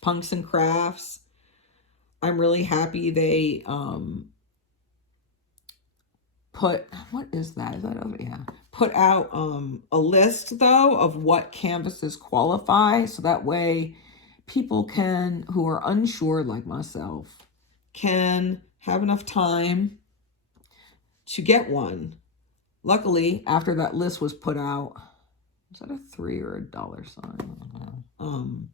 Punks and Crafts. I'm really happy they put out a list though of what canvases qualify, so that way people who are unsure like myself can have enough time to get one. Luckily, after that list was put out, is that a $3 or a dollar sign? I don't know.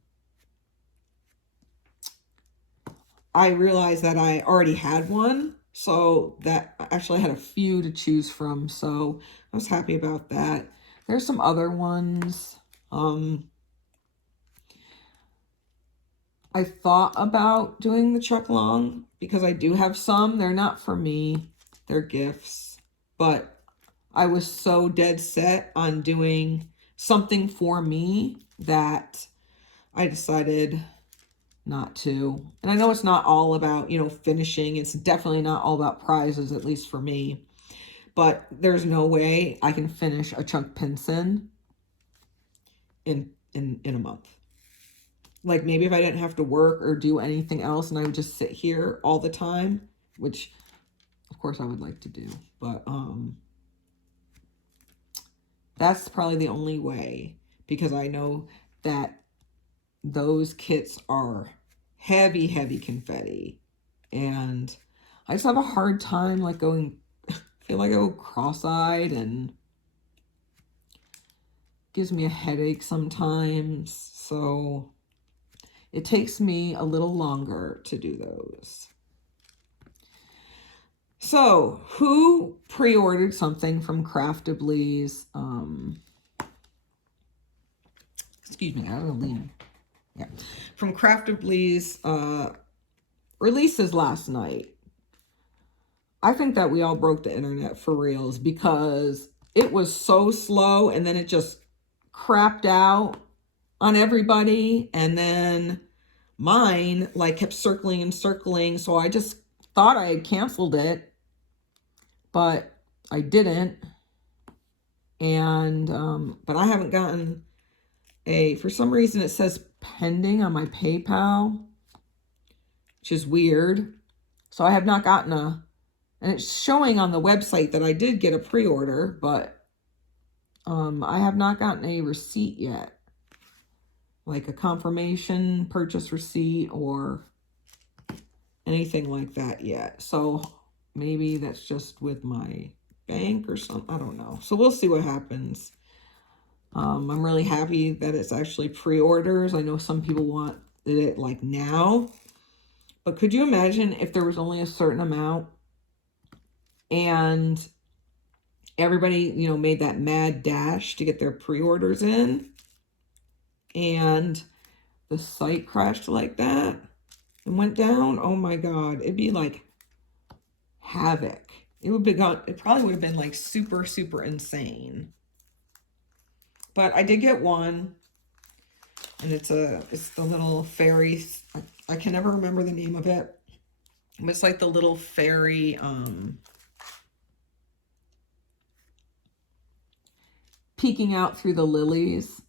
I realized that I already had one, so that actually I had a few to choose from, so I was happy about that. There's some other ones. I thought about doing the Chuck Long because I do have some. They're not for me. They're gifts. But I was so dead set on doing something for me that I decided not to. And I know it's not all about, finishing. It's definitely not all about prizes, at least for me. But there's no way I can finish a Chuck Pinson in a month. Like maybe if I didn't have to work or do anything else and I would just sit here all the time, which of course I would like to do. But that's probably the only way, because I know that those kits are heavy confetti, and I just have a hard time like feel like I go cross-eyed, and gives me a headache sometimes, so it takes me a little longer to do those. So, who pre-ordered something from Craftably's, excuse me, I don't know, Lena. Yeah. From Craftably's releases last night. I think that we all broke the internet for reals, because it was so slow, and then it just crapped out on everybody, and then mine like kept circling and circling, so I just thought I had canceled it, but I didn't. And but I haven't gotten for some reason it says pending on my PayPal, which is weird. So I have not gotten and it's showing on the website that I did get a pre-order, but I have not gotten a receipt yet, like a confirmation purchase receipt or anything like that yet. So maybe that's just with my bank or something. I don't know. So we'll see what happens. I'm really happy that it's actually pre-orders. I know some people want it like now, but could you imagine if there was only a certain amount and everybody, you know, made that mad dash to get their pre-orders in and the site crashed like that and went down? Oh my God, it'd be like havoc. It probably would have been like super, super insane. But I did get one, and it's the little fairy. I can never remember the name of it. It's like the little fairy peeking out through the lilies.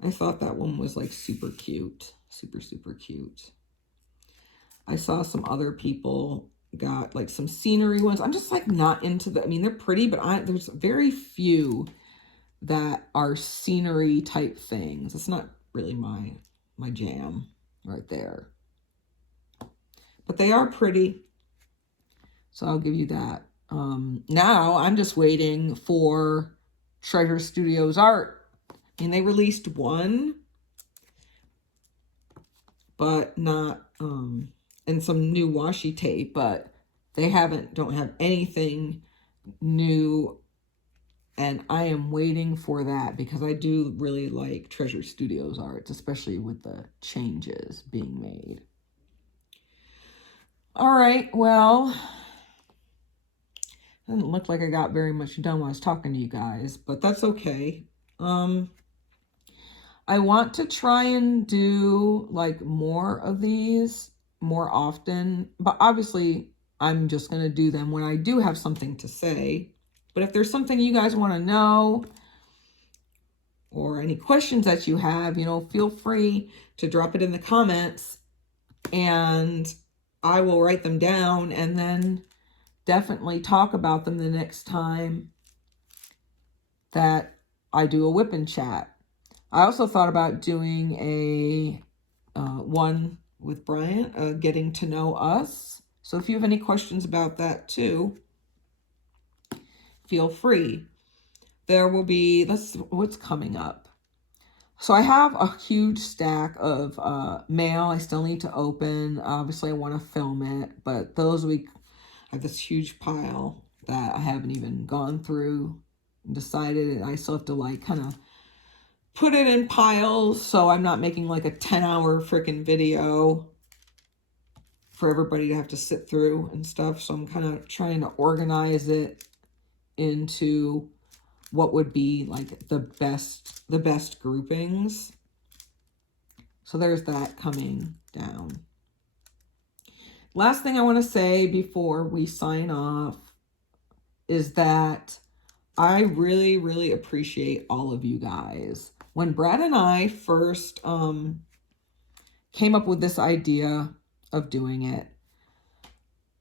I thought that one was like super cute. Super, super cute. I saw some other people got like some scenery ones. I'm just like not into I mean, they're pretty, but there's very few that are scenery type things. It's not really my jam right there. But they are pretty. So I'll give you that. Now I'm just waiting for Treasure Studios art. I mean, they released one, but not, and some new washi tape, but they don't have anything new. And I am waiting for that because I do really like Treasure Studios arts, especially with the changes being made. All right, well, doesn't look like I got very much done when I was talking to you guys, but that's okay. I want to try and do like more of these more often, but obviously I'm just going to do them when I do have something to say. But if there's something you guys want to know or any questions that you have, you know, feel free to drop it in the comments and I will write them down and then definitely talk about them the next time that I do a Wip N Chat. I also thought about doing a one with Bryant, getting to know us. So if you have any questions about that too, feel free. There will be, what's coming up. So I have a huge stack of mail I still need to open. Obviously I want to film it, but I have this huge pile that I haven't even gone through and decided. I still have to like kind of put it in piles so I'm not making like a 10-hour freaking video for everybody to have to sit through and stuff. So I'm kind of trying to organize it into what would be like the best groupings. So there's that coming down. Last thing I want to say before we sign off is that I really, really appreciate all of you guys. When Brad and I first came up with this idea of doing it,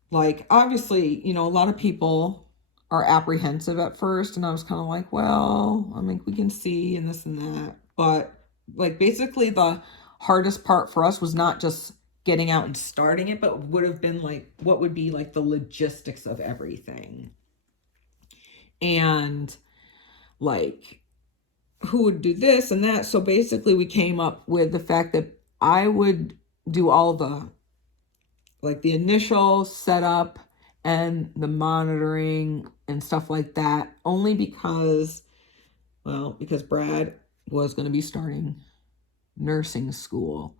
like obviously, you know, a lot of people are apprehensive at first, and I was kind of like, well, I mean, we can see and this and that, but like basically the hardest part for us was not just getting out and starting it, but would have been like what would be like the logistics of everything, and like who would do this and that. So basically we came up with the fact that I would do all the like the initial setup and the monitoring and stuff like that, only because, well, because Brad was going to be starting nursing school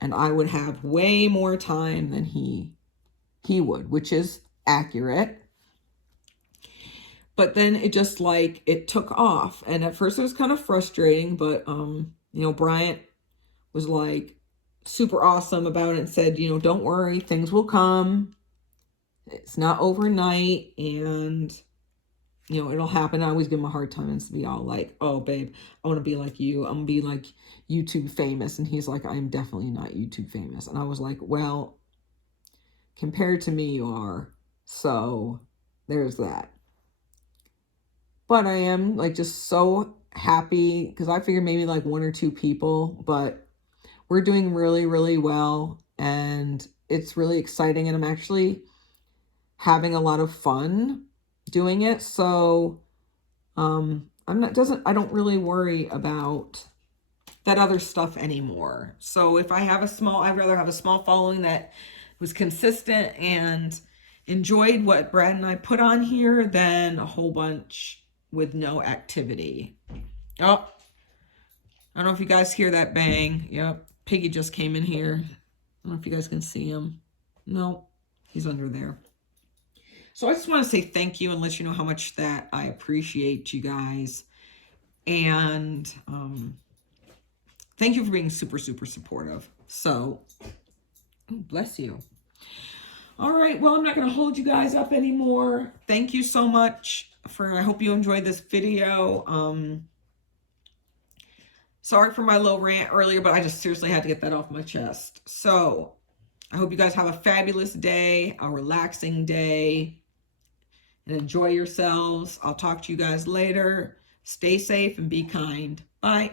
and I would have way more time than he would, which is accurate. But then it just like, it took off. And at first it was kind of frustrating, but, you know, Bryant was like super awesome about it and said, you know, don't worry, things will come. It's not overnight and, you know, it'll happen. I always give him a hard time and be all like, oh, babe, I want to be like you. I'm going to be like YouTube famous. And he's like, I'm definitely not YouTube famous. And I was like, well, Compared to me, you are. So there's that. But I am like just so happy because I figured maybe like 1 or 2 people, but we're doing really, really well. And it's really exciting. And I'm actually having a lot of fun doing it. So I don't really worry about that other stuff anymore. So if I have I'd rather have a small following that was consistent and enjoyed what Brad and I put on here than a whole bunch with no activity. Oh, I don't know if you guys hear that bang. Yep, Piggy just came in here. I don't know if you guys can see him. No, he's under there. So I just want to say thank you and let you know how much that I appreciate you guys. And thank you for being super, super supportive. So, bless you. All right, well, I'm not going to hold you guys up anymore. Thank you so much I hope you enjoyed this video. Sorry for my little rant earlier, but I just seriously had to get that off my chest. So, I hope you guys have a fabulous day, a relaxing day, and enjoy yourselves. I'll talk to you guys later. Stay safe and be kind. Bye.